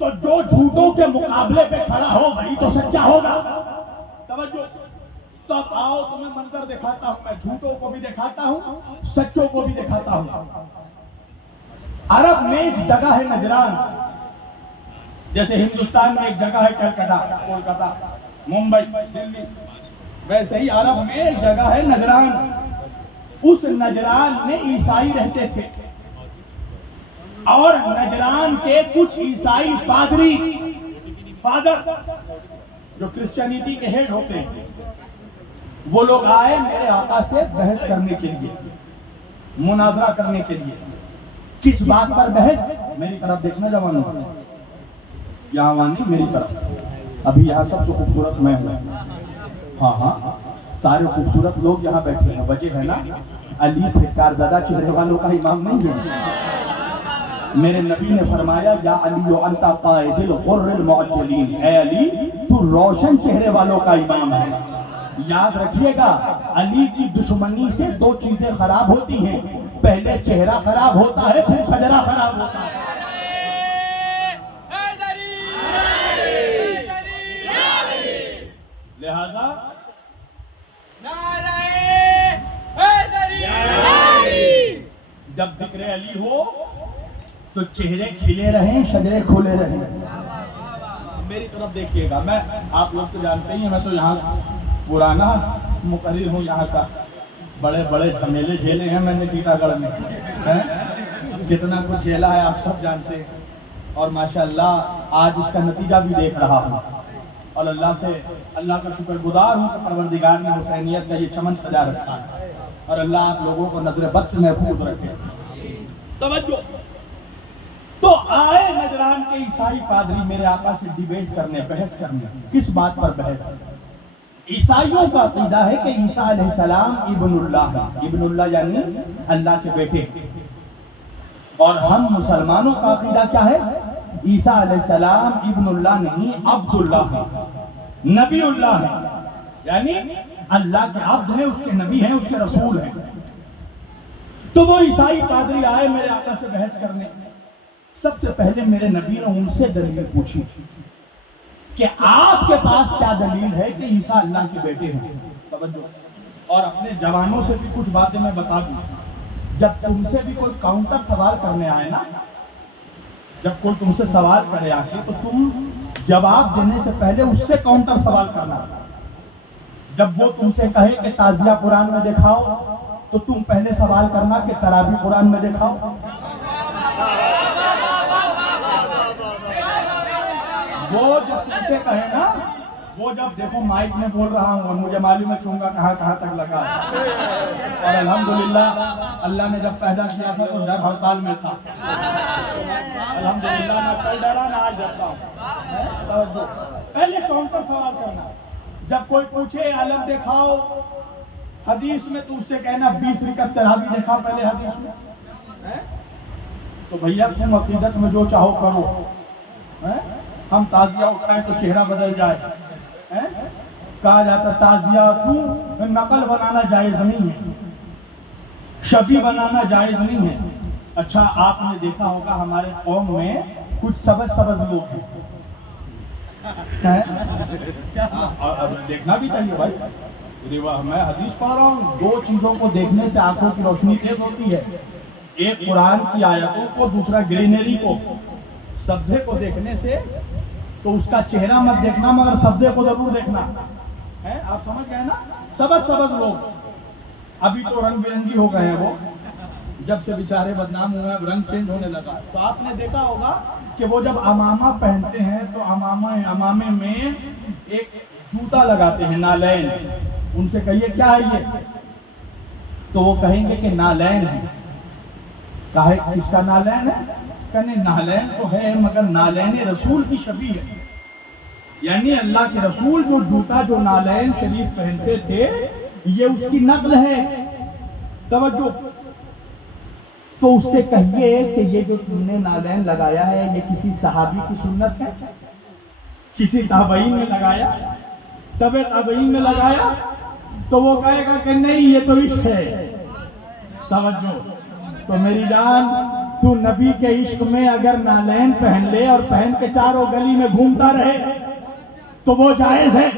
تو جو جھوٹوں کے مقابلے پہ کھڑا ہو وہی تو سچا ہوگا. توجہ. تو اب آؤ تمہیں منظر دکھاتا ہوں, میں جھوٹوں کو بھی دکھاتا ہوں, سچوں کو بھی دکھاتا ہوں. عرب میں ایک جگہ ہے نجران, جیسے ہندوستان میں ایک جگہ ہے کلکتہ, کولکاتہ, ممبئی, دلی, ویسے ہی عرب میں ایک جگہ ہے نجران. اس نجران میں عیسائی رہتے تھے, اور نجران کے کچھ عیسائی فادر جو کرسچینٹی کے ہیڈ ہوتے ہیں, وہ لوگ آئے میرے آقا سے بحث کرنے کے لیے, مناظرہ کرنے کے لیے. کس بات پر بحث؟ میری طرف دیکھنا جوانوں, یہاں وانی میری طرف. ابھی یہاں سب تو خوبصورت میں ہوں, ہاں سارے خوبصورت لوگ یہاں بیٹھے ہیں. وجہ ہے نا, علی پھٹکار زدہ چہرے والوں کا امام نہیں ہے. میرے نبی نے فرمایا یا علی انت قائد الغر المعجلین, اے علی تو روشن چہرے والوں کا امام ہے. یاد رکھیے گا, علی کی دشمنی سے دو چیزیں خراب ہوتی ہیں, پہلے چہرہ خراب ہوتا ہے, پھر شجرہ خراب ہوتا ہے. لہذا جب ذکر علی ہو تو چہرے کھلے رہیں, شجرے کھلے رہیں. میری طرف دیکھیے گا, میں آپ لوگ تو جانتے ہی ہیں, میں تو یہاں پرانا مقرر ہوں یہاں کا. بڑے بڑے جھمیلے جھیلے ہیں میں نے ٹیٹا گڑھ میں, کتنا کچھ جھیلا ہے آپ سب جانتے ہیں. اور ماشاءاللہ آج اس کا نتیجہ بھی دیکھ رہا ہوں, اور اللہ کا شکر گزار ہوں کہ پروردگار نے حسینیت کا یہ چمن سجا رکھا ہے, اور اللہ آپ لوگوں کو نظر بد سے محفوظ رکھے. توجہ. تو آئے نجران کے عیسائی پادری میرے آقا سے ڈیبیٹ کرنے, بحث کرنے. کس بات پر بحث؟ عیسائیوں کا عقیدہ ہے کہ عیسیٰ علیہ السلام ابن اللہ ہے. ابن اللہ یعنی اللہ کے بیٹے. اور ہم مسلمانوں کا عقیدہ کیا ہے؟ عیسیٰ علیہ السلام ابن اللہ نہیں, عبد اللہ ہے, نبی اللہ ہے, یعنی اللہ کے عبد ہیں, اس کے نبی ہیں, اس کے رسول ہیں. تو وہ عیسائی پادری آئے میرے آقا سے بحث کرنے. سب سے پہلے میرے نبی نے ان سے دلیل پوچھی کہ آپ کے پاس کیا دلیل ہے کہ عیسیٰ اللہ کے بیٹے ہیں. توجہ. اور اپنے جوانوں سے بھی کچھ باتیں میں بتا دوں. جب تم سے بھی کوئی کاؤنٹر سوال کرنے آئے نا, جب کوئی تم سے سوال کرے آ کے, تو تم جواب دینے سے پہلے اس سے کاؤنٹر سوال کرنا. جب وہ تم سے کہے کہ تعزیہ قرآن میں دکھاؤ, تو تم پہلے سوال کرنا کہ تراویح قرآن میں دکھاؤ. وہ جب تم سے کہے نا, وہ جب دیکھو مائک میں بول رہا ہوں اور مجھے معلوم ہے چونگا کہاں تک لگا. اور الحمدللہ اللہ نے جب پیدا کیا تھا تو ڈر ہڑتال میں تھا. الحمدللہ میں کل ڈرا نہ آج ڈرتا ہوں. پہلے کاؤنٹر سوال کرنا. جب کوئی پوچھے علم دکھاؤ حدیث میں, تو اس سے کہنا 20 رکعت تراویح دکھاؤ پہلے حدیث میں. تو بھیا تم عقیدت میں جو چاہو کرو, ہم تعزیہ اٹھائیں تو چہرہ بدل جائے. کہا جاتا تعزیہ کیوں, نقل بنانا جائز نہیں ہے, شبیہ بنانا جائز نہیں ہے. اچھا آپ نے دیکھا ہوگا ہمارے قوم میں کچھ سبز لوگ ہیں, دیکھنا بھی چاہیے بھائی. میں حدیث پڑھ رہا ہوں, 2 چیزوں کو دیکھنے سے آنکھوں کی روشنی تیز ہوتی ہے. ایک قرآن کی آیتوں کو, دوسرا گرینری کو. سبزے کو دیکھنے سے تو اس کا چہرہ مت دیکھنا, مگر سبزے کو ضرور دیکھنا. آپ سمجھ گئے نا, سبز لوگ. ابھی تو رنگ برنگی ہو گئے ہیں وہ, جب سے بیچارے بدنام ہوئے ہیں رنگ چینج ہونے لگا. تو آپ نے دیکھا ہوگا کہ وہ جب امامہ پہنتے ہیں تو امامے میں ایک جوتا لگاتے ہیں, نالین. ان سے کہیے کیا ہے یہ, تو وہ کہیں گے کہ نالین ہے. کہے کس کا نالین ہے؟ کہنے نالین تو ہے مگر نالین رسول کی شبیہ ہے. یعنی اللہ کے رسول جو جوتا جو نالین شریف پہنتے تھے یہ اس کی نقل ہے. توجہ. تو اس سے کہیے کہ یہ جو تم نے نالین لگایا ہے یہ کسی صحابی کی سنت ہے, کسی تابعین نے لگایا, تبع تابعین میں لگایا, تو وہ کہے گا کہ نہیں یہ تو عشق ہے. توجہ. تو میری جان تو نبی کے عشق میں اگر نالین پہن لے اور پہن کے چاروں گلی میں گھومتا رہے تو وہ جائز ہے،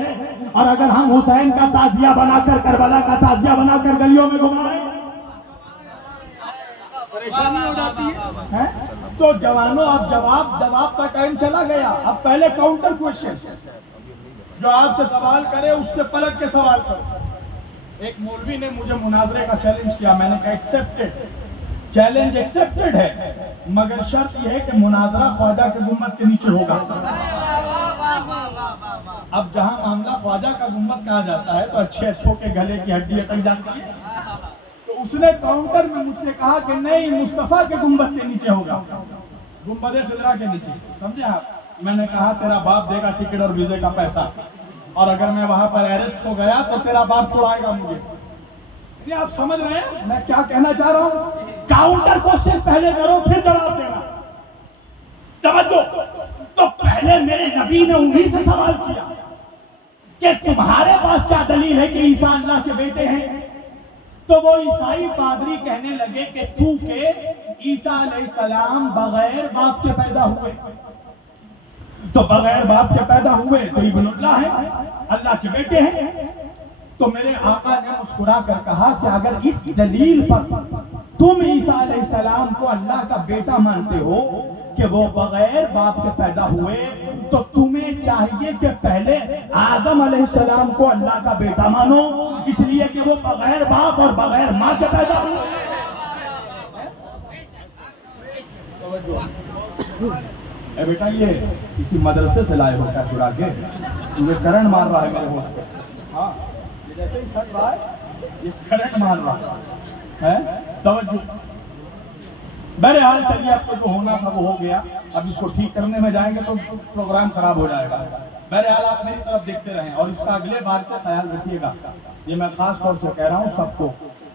اور اگر ہم حسین کا تعزیہ بنا کر، کربلا کا تعزیہ بنا کر گلیوں میں گھمائیں پریشانی ہو جاتی ہے۔ تو جوانوں، اب جواب کا ٹائم چلا گیا، اب پہلے کاؤنٹر کوشچن، جو آپ سے سوال کرے اس سے پلٹ کے سوال کرو۔ ایک مولوی نے مجھے مناظرے کا چیلنج کیا، میں نے کہا ایکسیپٹڈ، چیلنج ایکسیپٹڈ ہے، مگر شرط یہ ہے کہ مناظرہ خواجہ کے گنبد کے نیچے ہوگا۔ اب جہاں معاملہ خواجہ کا گنبد کہا جاتا ہے تو اچھوں کے گلے کی ہڈی اٹک جاتی ہے، تو اس نے کاؤنٹر میں مجھ سے کہا کہ نہیں، مصطفیٰ کے گنبد کے نیچے ہوگا، گنبد خضرا کے نیچے، سمجھے آپ؟ میں نے کہا تیرا باپ دے گا ٹکٹ اور ویزے کا پیسہ، اور اگر میں وہاں پر ایرسٹ ہو گیا تو تیرا باپ چھڑائے گا مجھے۔ یہ آپ سمجھ رہے ہیں میں کیا کہنا چاہ رہا ہوں؟ کاؤنٹر کوشچن پہلے کرو پھر جواب دینا۔ توجہ، تو پہلے میرے نبی نے انہی سے سوال کیا کہ تمہارے پاس کیا دلیل ہے کہ عیسیٰ اللہ کے بیٹے ہیں؟ تو وہ عیسائی پادری کہنے لگے کہ چونکہ عیسیٰ علیہ السلام بغیر باپ کے پیدا ہوئے، تو بغیر باپ کے پیدا ہوئے تو ابن اللہ ہے، اللہ کے بیٹے ہیں۔ تو میرے آقا نے مسکرا کر کہا کہ اگر اس دلیل پر تم عیسیٰ علیہ السلام کو اللہ کا بیٹا مانتے ہو کہ وہ بغیر باپ کے پیدا ہوئے، تو تمہیں چاہیے کہ پہلے آدم علیہ السلام کو اللہ کا بیٹا مانو، اس لیے کہ وہ بغیر باپ اور بغیر ماں کے پیدا ہوئے۔ اے بیٹا، یہ کسی مدرسے سے لائے ہو کیا چڑا کے؟ یہ کرنٹ مار رہا ہے میرے ہوش پہ، ہاں یہ جیسے ہی سچ رہا ہے یہ کرنٹ مار رہا ہے۔ توجہ، بہرحال چلیے، اب تو جو ہونا تھا وہ ہو گیا، اب اس کو ٹھیک کرنے میں جائیں گے تو پروگرام خراب ہو جائے گا۔ بہرحال آپ میری طرف دیکھتے رہیں اور اس کا اگلے بار سے خیال رکھیے گا۔ یہ میں خاص طور سے کہہ رہا ہوں سب کو،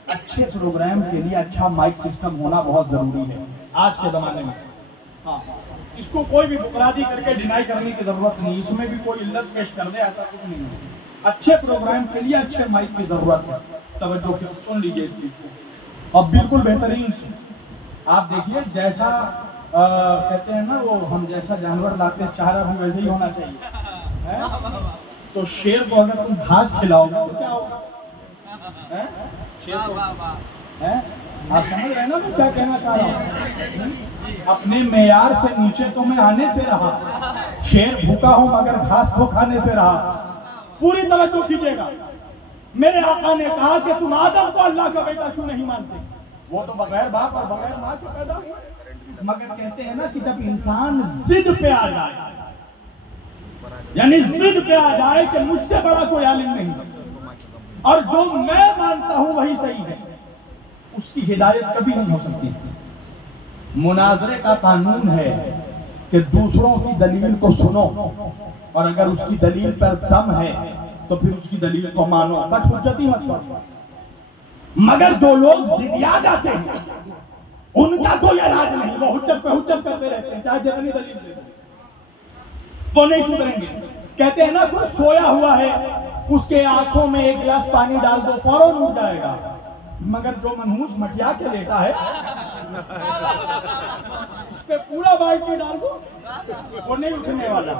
اچھے پروگرام کے لیے اچھا مائک سسٹم ہونا بہت ضروری ہے آج کے زمانے میں۔ ہاں، اس کو کوئی بھی بکرادی کر کے ڈینائی کرنے کی ضرورت نہیں، اس میں بھی کوئی علت پیش کر دے ایسا کچھ نہیں ہے۔ اچھے پروگرام کے لیے اچھے مائک کی ضرورت ہے۔ توجہ سے سن لیجیے اس چیز کو، اور بالکل بہترین سے آپ دیکھیے، جیسا کہتے ہیں نا وہ ہم جیسا جانور لاتے چارہ بھی ویسے ہی ہونا چاہیے۔ تو شیر کو اگر تم گھاس کھلاؤ گے تو کیا ہوگا؟ شیر کو آپ سمجھ رہے ہیں نا میں کیا کہنا چاہ رہا ہوں؟ اپنے معیار سے نیچے تو میں آنے سے رہا، شیر بھوکا ہوں مگر گھاس کو کھانے سے رہا۔ پوری توجہ کیجیے گا، میرے آقا نے کہا کہ تم آدم کو اللہ کا بیٹا کیوں نہیں مانتے؟ وہ تو بغیر باپ اور بغیر ماں کے پیدا ہوئے، مگر کہتے ہیں نا کہ جب انسان ضد پہ آ جائے، یعنی ضد پہ آ جائے کہ مجھ سے بڑا کوئی عالم نہیں اور جو میں مانتا ہوں وہی صحیح ہے، اس کی ہدایت کبھی نہیں ہو سکتی۔ مناظرے کا قانون ہے کہ دوسروں کی دلیل کو سنو، اور اگر اس کی دلیل پر دم ہے تو پھر اس کی دلیل کو مانو، بٹ حجتی مت کرو۔ مگر جو لوگ ضدیات آتے ہیں ان کا کوئی علاج نہیں، وہ حجت پہ حجت کرتے رہتے ہیں چاہے جتنی دلیل دے، وہ نہیں سدھریں گے۔ کہتے ہیں نا کوئی سویا ہوا ہے، اس کے آنکھوں میں ایک گلاس پانی ڈال دو فوراً اٹھ جائے گا، مگر جو منحوس مٹیا کے لیتا ہے اس پہ پورا بالٹی ڈال دو وہ نہیں اٹھنے والا۔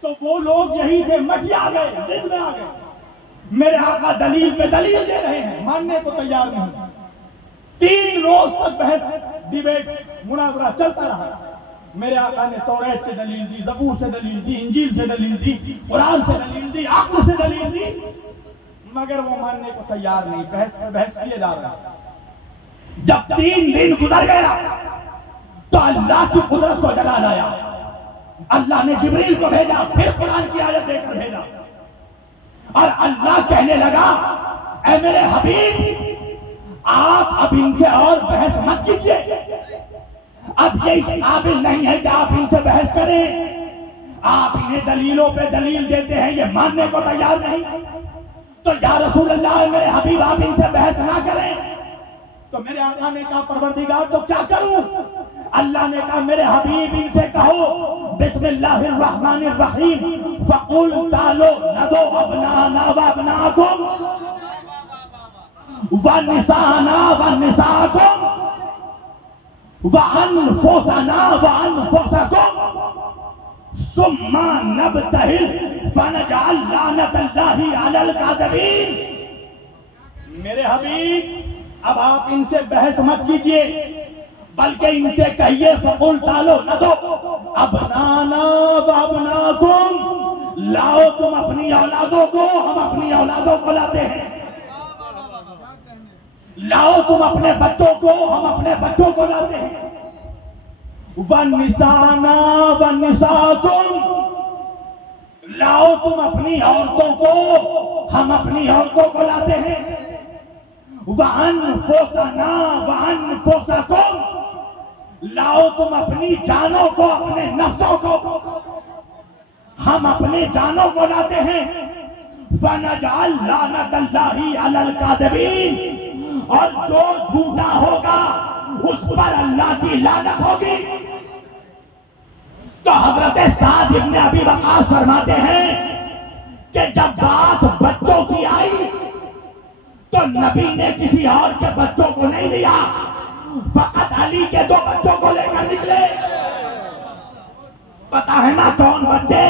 تو وہ لوگ یہی تھے، مٹیا گئے، ضد میں آ گئے۔ میرے آقا دلیل پہ دلیل دے رہے ہیں، ماننے کو تیار نہیں۔ 3 روز تک بحث، ڈیبیٹ، مناظرہ چلتا رہا۔ میرے آقا نے توریت سے دلیل دی، زبور سے دلیل دی، انجیل سے دلیل دی، قرآن سے دلیل دی، عقل سے دلیل دی، مگر وہ ماننے کو تیار نہیں، بحث کیے جا رہا ہے۔ جب 3 دن گزر گیا تو اللہ کی قدرت کو جلال آیا، اللہ نے جبریل کو بھیجا، پھر قرآن کی آیت دے کر بھیجا، اور اللہ کہنے لگا اے میرے حبیب آپ اب ان سے اور بحث مت کیجیے، اب یہ اس قابل نہیں ہے کہ آپ ان سے بحث کریں، آپ انہیں دلیلوں پہ دلیل دیتے ہیں، یہ ماننے کو تیار نہیں، تو یا رسول اللہ میرے حبیب آپ ان سے بحث نہ کریں۔ تو میرے آقا نے کہا پروردگار تو کیا کروں؟ اللہ نے کہا میرے حبیب ان سے کہو بسم اللہ الرحمن الرحیم فقل تعالوا ندعو ابناءنا وابناءکم ونساءنا ونساءکم، وَأَنفُسَنَا وَأَنفُسَكُمْ ثُمَّ نَبْتَهِلْ فَنَجْعَلْ لَعْنَتَ اللَّهِ عَلَى الْكَاذِبِينَ۔ میرے حبیب اب آپ ان سے بحث مت کیجئے، بلکہ ان سے کہیے فقل تعالو نہ دو ابنانا وابناکم، لاؤ تم اپنی اولادوں کو، ہم اپنی اولادوں کو لاتے ہیں، لاؤ تم اپنے بچوں کو، ہم اپنے بچوں کو لاتے ہیں، وَالنِّسَانَا وَالنِّسَاءَكُمْ، لاؤ تم اپنی عورتوں کو، ہم اپنی عورتوں کو لاتے ہیں، وَأَنفُسَنَا وَأَنفُسَكُمْ، لاؤ تم اپنی جانوں کو، اپنے نفسوں کو، ہم اپنے جانوں کو لاتے ہیں، فَنَجْعَلْ لَعْنَتَ اللَّهِ عَلَى الْكَاذِبِينَ، اور جو جھوٹا ہوگا اس پر اللہ کی لعنت ہوگی۔ تو حضرت سعد ابن ابی وقاص فرماتے ہیں کہ جب بات بچوں کی آئی تو نبی نے کسی اور کے بچوں کو نہیں لیا، فقط علی کے 2 بچوں کو لے کر نکلے۔ پتا ہے نا کون بچے؟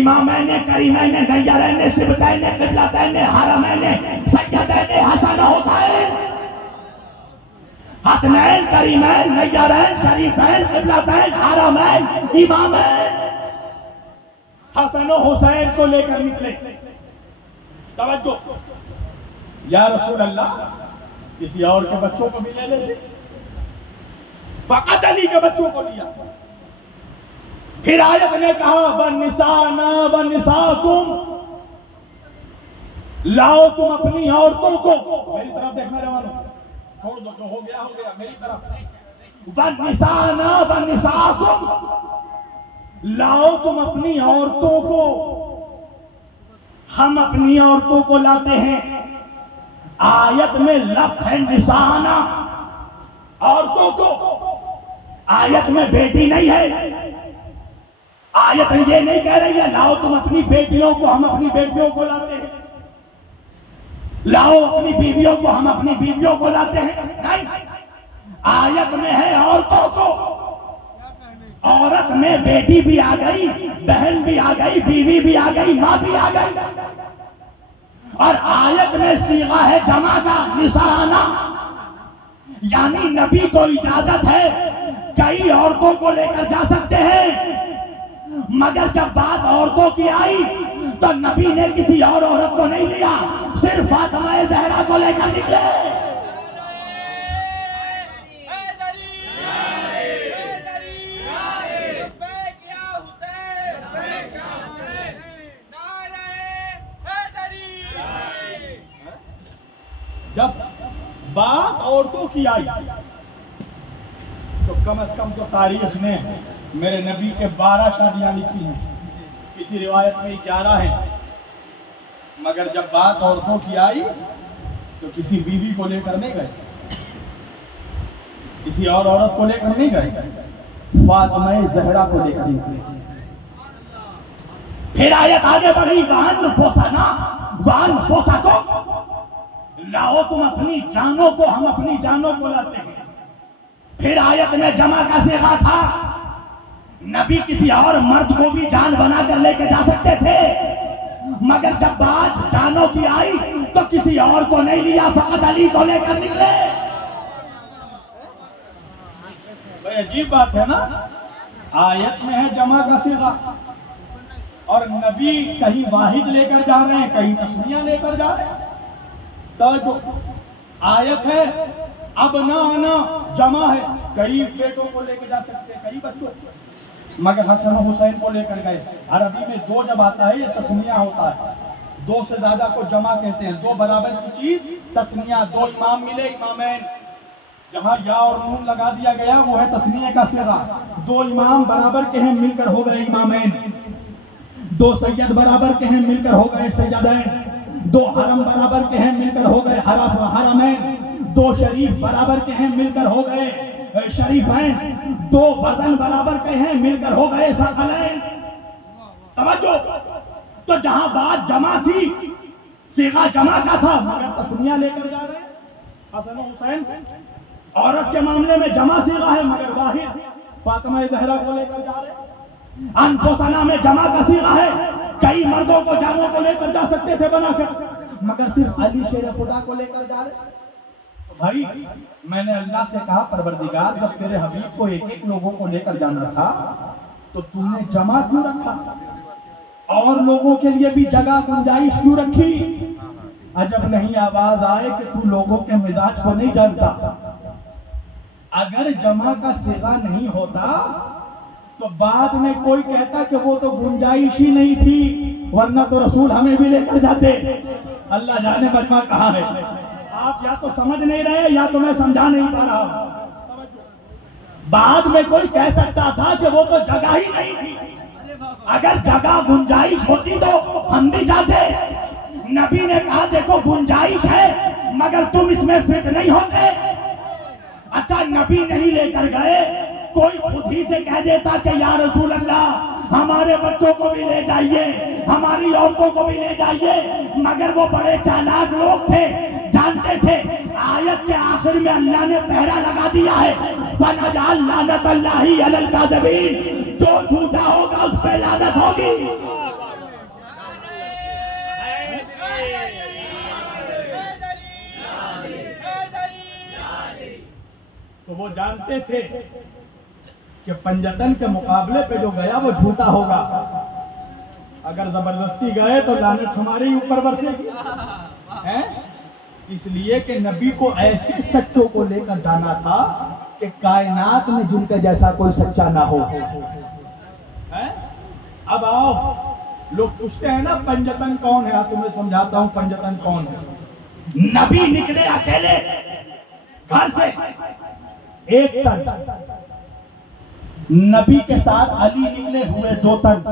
امامین کریمین نیرین سبتین قبلتین حرمین سیدین حسن و حسین، حسنین کریمین نیرین شریفین قبلتین حرمین امامین، حسن و حسین کو لے کر نکلے۔ توجہ، یا رسول اللہ کسی اور کے بچوں کو بھی لے لیتے، فقط علی کے بچوں کو لیا۔ پھر آیت نے کہا وَالنِّسَانَا وَالنِّسَاءَكُمْ، لاؤ تم اپنی عورتوں کو، میری طرف دیکھنا جوانوں، چھوڑ دو جو ہو گیا میری طرف، وَالنِّسَانَا وَالنِّسَاءَكُمْ، لاؤ تم اپنی عورتوں کو، ہم اپنی عورتوں کو لاتے ہیں۔ آیت میں لفظ ہے نسانا، عورتوں کو، آیت میں بیٹی نہیں ہے، آیت یہ نہیں کہہ رہی ہے لاؤ تم اپنی بیٹیوں کو، ہم اپنی بیٹیوں کو لاتے ہیں، لاؤ اپنی بیویوں کو، ہم اپنی بیویوں کو لاتے ہیں، نہیں، آیت میں ہے عورتوں کو۔ عورت میں بیٹی بھی آ گئی، بہن بھی آ گئی، بیوی بھی آ گئی، ماں بھی آ گئی، اور آیت میں صیغہ ہے جمع کا نسانا، یعنی نبی کو اجازت ہے کئی عورتوں کو لے کر جا سکتے ہیں، مگر جب بات عورتوں کی آئی تو نبی نے کسی اور عورت کو نہیں لیا، صرف فاطمہ زہرا کو لے کر نکلے۔ جب بات عورتوں کی آئی تو کم از کم تو تاریخ نے میرے نبی کے 12 شادیاں لکھی ہیں، کسی روایت میں 11 ہیں، مگر جب بات عورتوں کی آئی تو کسی بیوی کو لے کر نہیں گئے، کسی اور عورت کو لے کر نہیں گئے، فاطمہ زہرا کو لے کر نکلے۔ پھر آیت آگے بڑھی وَأَنفُسَنَا وَأَنفُسَكُمْ، لاؤ تم اپنی جانوں کو، ہم اپنی جانوں کو لاتے ہیں۔ پھر آیت میں جمع کا صیغہ تھا، نبی کسی اور مرد کو بھی جان بنا کر لے کے جا سکتے تھے، مگر جب بات جانوں کی آئی تو کسی اور کو نہیں لیا، فقط علی کو لے کر نکلے۔ بڑی عجیب بات ہے نا، آیت میں ہے جمع کا صیغہ اور نبی کہیں واحد لے کر جا رہے ہیں، کہیں تسنیہ لے کر جا رہے ہیں۔ تو جو آیت ہے ابنانا جمع ہے، کئی بیٹوں کو لے کے جا سکتے ہیں، کئی بچوں، مگر حسن و حسین کو لے کر گئے۔ عربی میں دو جب آتا ہے یہ تسنیہ ہوتا ہے، 2 سے زیادہ کو جمع کہتے ہیں، 2 برابر کی چیز تسنیہ، 2 امام ملے امامین، جہاں یا اور نون لگا دیا گیا وہ ہے تسنیہ کا صیغہ، 2 امام برابر کے ہیں مل کر ہو گئے امامین، 2 سید برابر کے ہیں مل کر ہو گئے سیدین، 2 حرم برابر کے ہیں مل کر ہو گئے حرمین، 2 شریف برابر کے ہیں مل کر ہو گئے شریفین، 2 وزن برابر کے ہیں مل کر ہو گئے ثقلین۔ توجہ، تو جہاں بات جمع تھی، صیغہ جمع کا تھا، مگر تسنیہ لے کر جا رہے ہیں، حسن و حسین عورت کے معاملے میں جمع صیغہ ہے مگر واحد فاطمہ زہرا کو لے کر جا رہے ہیں. انفسنا میں جمع کا صیغہ ہے, کئی مردوں کو جانوں کو لے کر جا سکتے تھے بنا کر, مگر صرف علی شیر خدا کو لے کر جا رہے ہیں. بھائی میں نے اللہ سے کہا پروردگار جب تیرے حبیب کو ایک ایک لوگوں کو لے کر جانا تھا تو تم نے جمع کیوں رکھا, اور لوگوں کے لیے بھی جگہ گنجائش کیوں رکھی؟ عجب نہیں آواز آئے کہ تو لوگوں کے مزاج کو نہیں جانتا. اگر جمع کا صیغہ نہیں ہوتا تو بعد میں کوئی کہتا کہ وہ تو گنجائش ہی نہیں تھی, ورنہ تو رسول ہمیں بھی لے کر جاتے. اللہ جانے مجمع کہاں ہے. آپ یا تو سمجھ نہیں رہے یا تو میں سمجھا نہیں پا رہا. بعد میں کوئی کہہ سکتا تھا کہ وہ تو جگہ ہی نہیں تھی. اگر جگہ گنجائش ہوتی تو ہم بھی جاتے. نبی نے کہا دیکھو گنجائش ہے مگر تم اس میں فٹ نہیں ہوتے. اچھا نبی نہیں لے کر گئے, کوئی خود ہی سے کہہ دیتا کہ یا رسول اللہ ہمارے بچوں کو بھی لے جائیے, ہماری عورتوں کو بھی لے جائیے, مگر وہ بڑے چالاک لوگ تھے, جانتے تھے آیت کے آخر میں اللہ نے پہرا لگا دیا ہے فَنَجْعَلْ لَعْنَتَ اللَّهِ عَلَى الْكَاذِبِينَ, جو جھوٹا ہوگا اس پہ لعنت ہوگی. تو وہ جانتے تھے کہ پنجتن کے مقابلے پہ جو گیا وہ جھوٹا ہوگا. اگر زبردستی گئے تو لعنت ہمارے ہی اوپر برسے گی. اس لیے کہ نبی کو ایسے سچوں کو لے کر جانا تھا کہ کائنات میں جن کے جیسا کوئی سچا نہ ہو. اب آؤ, لوگ پوچھتے ہیں نا پنجتن کون ہے, آپ تمہیں سمجھاتا ہوں پنجتن کون ہے. نبی نکلے اکیلے گھر سے, ایک تن. نبی کے ساتھ علی نکلے ہوئے 2 تن,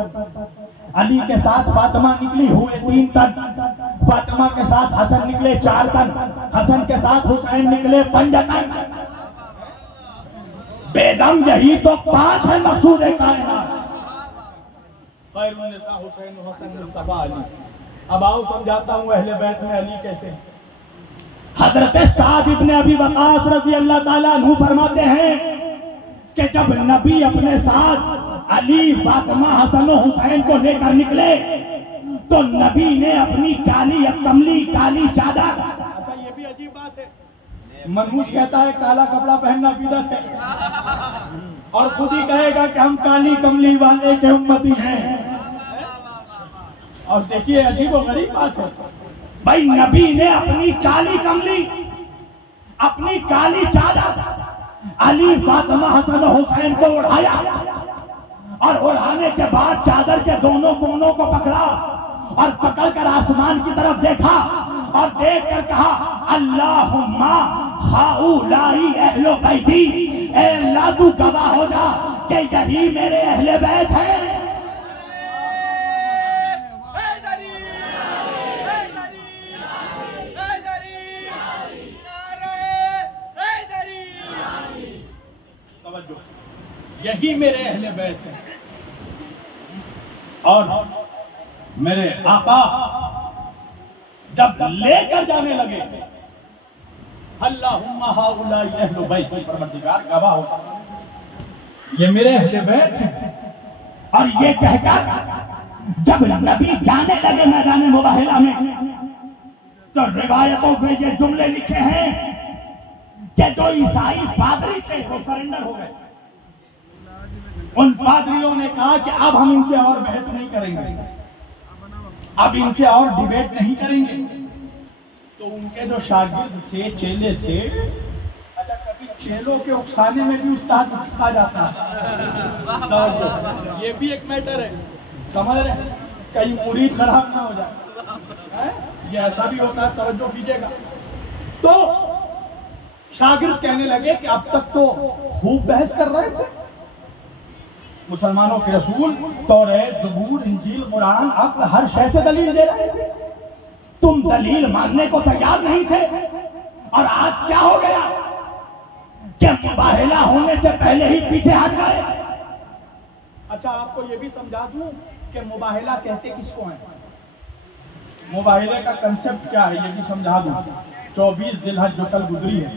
علی کے ساتھ فاطمہ نکلی ہوئے 3 تن, فاطمہ کے ساتھ حسن نکلے 4 تن, حسن کے ساتھ حسین نکلے 5 تن. بیدم یہی تو 5 ہے مقصود کائنات. خیر النساء حسین و حسن مصطفیٰ علی. اب آؤ سمجھاتا ہوں اہل بیت میں علی کیسے. حضرت سعد ابن ابی وقاص رضی اللہ تعالیٰ عنہ فرماتے ہیں کہ جب نبی اپنے ساتھ علی, فاطمہ, حسن و حسین کو لے کر نکلے تو نبی نے اپنی کالی کملی, کالی چادر. اچھا یہ بھی عجیب بات ہے, منحوس کہتا ہے کالا کپڑا پہننا بدعت ہے, اور خود ہی کہے گا کہ ہم کالی کملی والے کے امتی ہیں. اور دیکھیے عجیب و غریب بات ہے, بھائی نبی نے اپنی کالی کملی, اپنی کالی چادر علی, فاطمہ, حسن و حسین کو اڑایا, اور اڑانے کے بعد چادر کے دونوں کونوں کو پکڑا اور پکڑ کر آسمان کی طرف دیکھا اور دیکھ کر کہا اللہم ہؤلاء اہل بیتی, اے اللہ تو گواہ ہو جا کہ یہی میرے اہل بیت ہیں. یہی میرے اہل بیت ہیں. اور میرے آقا جب لے کر جانے لگے اللہم ہؤلاء اہل بیت, پروردگار گواہ ہوتا یہ میرے اہل بیت ہیں. اور یہ کہہ کر جب نبی جانے لگے میدان مباہلہ میں تو روایتوں میں یہ جملے لکھے ہیں کہ جو عیسائی پادری تھے وہ سرنڈر ہو گئے. ان پادریوں نے کہا کہ اب ہم ان سے اور بحث نہیں کریں گے, اب ان سے اور ڈیبیٹ نہیں کریں گے. تو ان کے جو شاگرد تھے, چیلے تھے, اچھا کبھی چیلوں کے اکسانے میں بھی استاد اکسا جاتا ہے, یہ بھی ایک میٹر ہے, سمجھ رہے ہیں, کہیں مرید خراب نہ ہو جائے, یہ ایسا بھی ہوتا ہے, توجہ کیجیے گا. تو شاگرد کہنے لگے کہ اب تک تو خوب بحث کر رہے تھے, مسلمانوں کے رسول توریت, زبور, انجیل, قرآن, عقل, ہر شے سے دلیل دے رہے تھے, تم دلیل ماننے کو تیار نہیں تھے, اور آج کیا ہو گیا کہ مباہلہ ہونے سے پہلے ہی پیچھے ہٹ گئے. اچھا آپ کو یہ بھی سمجھا دوں کہ مباہلہ کہتے کس کو ہیں, مباہلے کا کنسپٹ کیا ہے یہ بھی سمجھا دوں. 24 ذی الحج جو کل گزری ہے,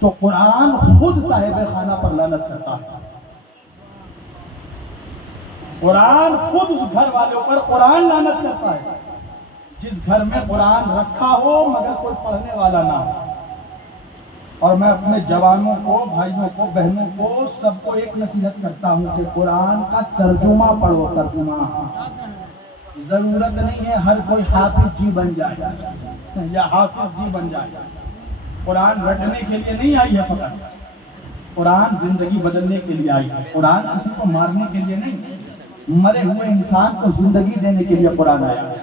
تو قرآن خود صاحب خانہ پر لعنت کرتا ہے. قرآن خود اس گھر والوں پر قرآن لعنت کرتا ہے جس گھر میں قرآن رکھا ہو مگر کوئی پڑھنے والا نہ ہو. اور میں اپنے جوانوں کو، بھائیوں کو، بہنوں کو، سب کو ایک نصیحت کرتا ہوں کہ قرآن کا ترجمہ پڑھو. ترجمہ ضرورت نہیں ہے ہر کوئی حافظ جی بن جائے یا حافظ جی بن جائے. قرآن رٹنے کے لیے نہیں آئی ہے فقط، قرآن زندگی بدلنے کے لیے آئی ہے. قرآن کسی کو مارنے کے لیے نہیں، مرے ہوئے انسان کو زندگی دینے کے لیے قرآن آیا ہے.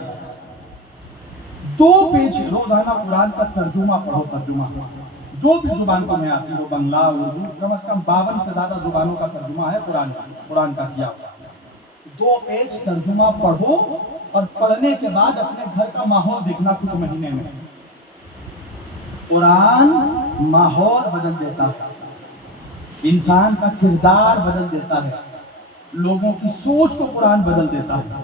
2 پیج روزانہ قرآن کا ترجمہ پڑھو. ترجمہ جو بھی زبان کو میں آتی ہے، وہ بنگلہ، اردو، کم از کم 52 سے زیادہ زبانوں کا ترجمہ ہے قرآن کا کیا. 2 پیج ترجمہ پڑھو اور پڑھنے کے بعد اپنے گھر کا ماحول دیکھنا کچھ مہینے میں. قرآن ماحول بدل دیتا ہے، انسان کا کردار بدل دیتا ہے، لوگوں کی سوچ کو قرآن بدل دیتا ہے.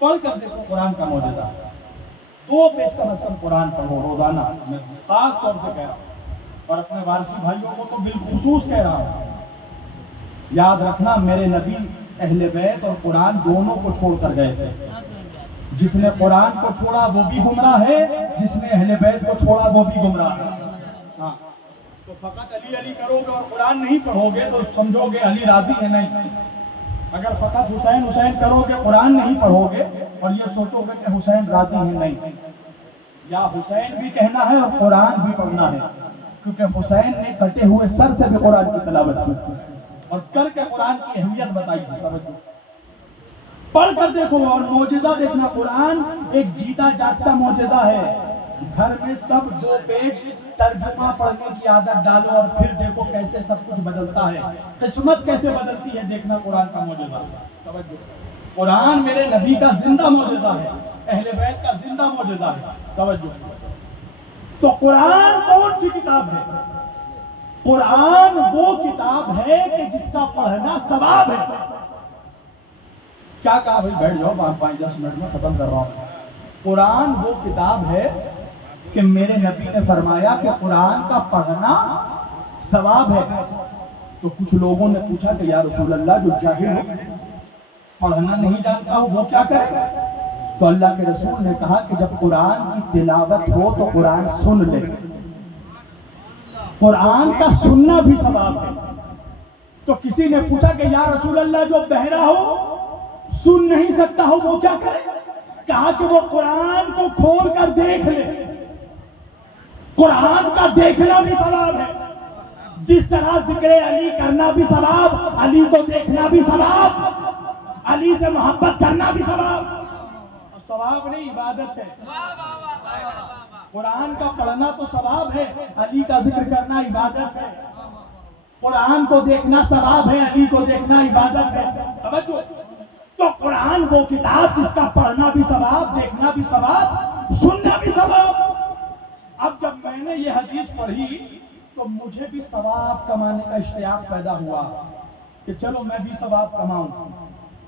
پڑھ کر دیکھو قرآن کا معجزہ. 2 پیج کم از کم قرآن پڑھو روزانہ. میں خاص طور سے کہہ رہا ہوں اور اپنے وارثی بھائیوں کو تو بالخصوص کہہ رہا ہوں. یاد رکھنا میرے نبی اہل بیت اور قرآن دونوں کو چھوڑ کر گئے تھے. جس نے قرآن کو چھوڑا وہ بھی گمراہ ہے، جس نے اہل بیت کو چھوڑا وہ بھی گمراہ ہے. ہاں تو فقط علی علی کرو گے اور قرآن نہیں پڑھو گے تو سمجھو گے علی راضی ہے نہیں. اگر فقط حسین حسین کرو گے قرآن نہیں پڑھو گے اور یہ سوچو گے کہ حسین راضی ہے نہیں. یا حسین بھی کہنا ہے اور قرآن بھی پڑھنا ہے، کیونکہ حسین نے کٹے ہوئے سر سے بھی قرآن کی تلاوت کی اور کر کے قرآن کی اہمیت بتائی تھی. پڑھ کر دیکھو اور معجزہ دیکھنا. قرآن ایک جیتا جاگتا معجزہ ہے. گھر میں سب 2 پیج ترجمہ پڑھنے کی عادت ڈالو اور پھر دیکھو کیسے سب کچھ بدلتا ہے، قسمت کیسے بدلتی ہے. دیکھنا قرآن کا معجزہ. قرآن میرے نبی کا زندہ معجزہ ہے، اہل بیت کا زندہ معجزہ ہے. توجہ. تو قرآن کون سی کتاب ہے؟ قرآن وہ کتاب ہے کہ جس کا پڑھنا ثواب ہے. کیا کہا بھائی؟ بیٹھ جاؤ، 5-10 منٹ میں ختم کر رہا ہوں. قرآن وہ کتاب ہے کہ میرے نبی نے فرمایا کہ قرآن کا پڑھنا ثواب ہے. تو کچھ لوگوں نے پوچھا کہ یا رسول اللہ جو جاہل ہو، پڑھنا نہیں جانتا ہو، وہ کیا کرے؟ تو اللہ کے رسول نے کہا کہ جب قرآن کی تلاوت ہو تو قرآن سن لے. قرآن کا سننا بھی ثواب ہے. تو کسی نے پوچھا کہ یا رسول اللہ جو بہرا ہو، سن نہیں سکتا ہو، وہ کیا کرے؟ کہا کہ وہ قرآن کو کھول کر دیکھ لے. قرآن کا دیکھنا بھی ثواب ہے. جس طرح ذکر علی کرنا بھی ثواب، علی کو دیکھنا بھی ثواب، علی سے محبت کرنا بھی ثواب. ثواب نہیں، عبادت ہے. قرآن کا پڑھنا تو ثواب ہے، علی کا ذکر کرنا عبادت ہے. قرآن کو دیکھنا ثواب ہے، علی کو دیکھنا عبادت ہے. توجہ. تو قرآن وہ کتاب جس کا پڑھنا بھی ثواب، دیکھنا بھی ثواب، سننا بھی ثواب. اب جب میں نے یہ حدیث پڑھی تو مجھے بھی ثواب کمانے کا اشتیاق پیدا ہوا کہ چلو میں بھی ثواب کماؤں.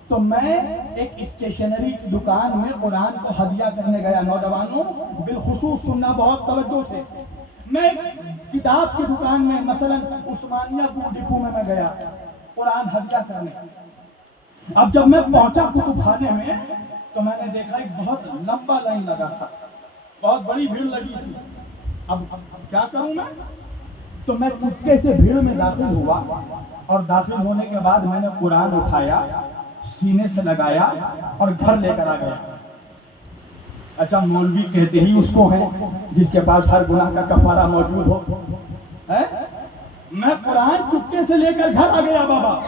تو میں ایک اسٹیشنری کی دکان میں قرآن کو ہدیہ کرنے گیا. نوجوانوں بالخصوص سننا بہت توجہ سے. میں کتاب کی دکان میں مثلا عثمانیہ ڈپو میں گیا قرآن ہدیہ کرنے. اب جب میں پہنچا کتب خانے میں تو میں نے دیکھا ایک بہت لمبا لائن لگا تھا، بہت بڑی بھیڑ لگی تھی. اب کیا کروں میں؟ تو میں چپکے سے بھیڑ میں داخل ہوا اور داخل ہونے کے بعد میں نے قرآن اٹھایا، سینے سے لگایا اور گھر لے کر آ گیا. اچھا مولوی کہتے ہی اس کو ہے جس کے پاس ہر گناہ کا کفارہ موجود ہو. میں قرآن چپکے سے لے کر گھر آ گیا. بابا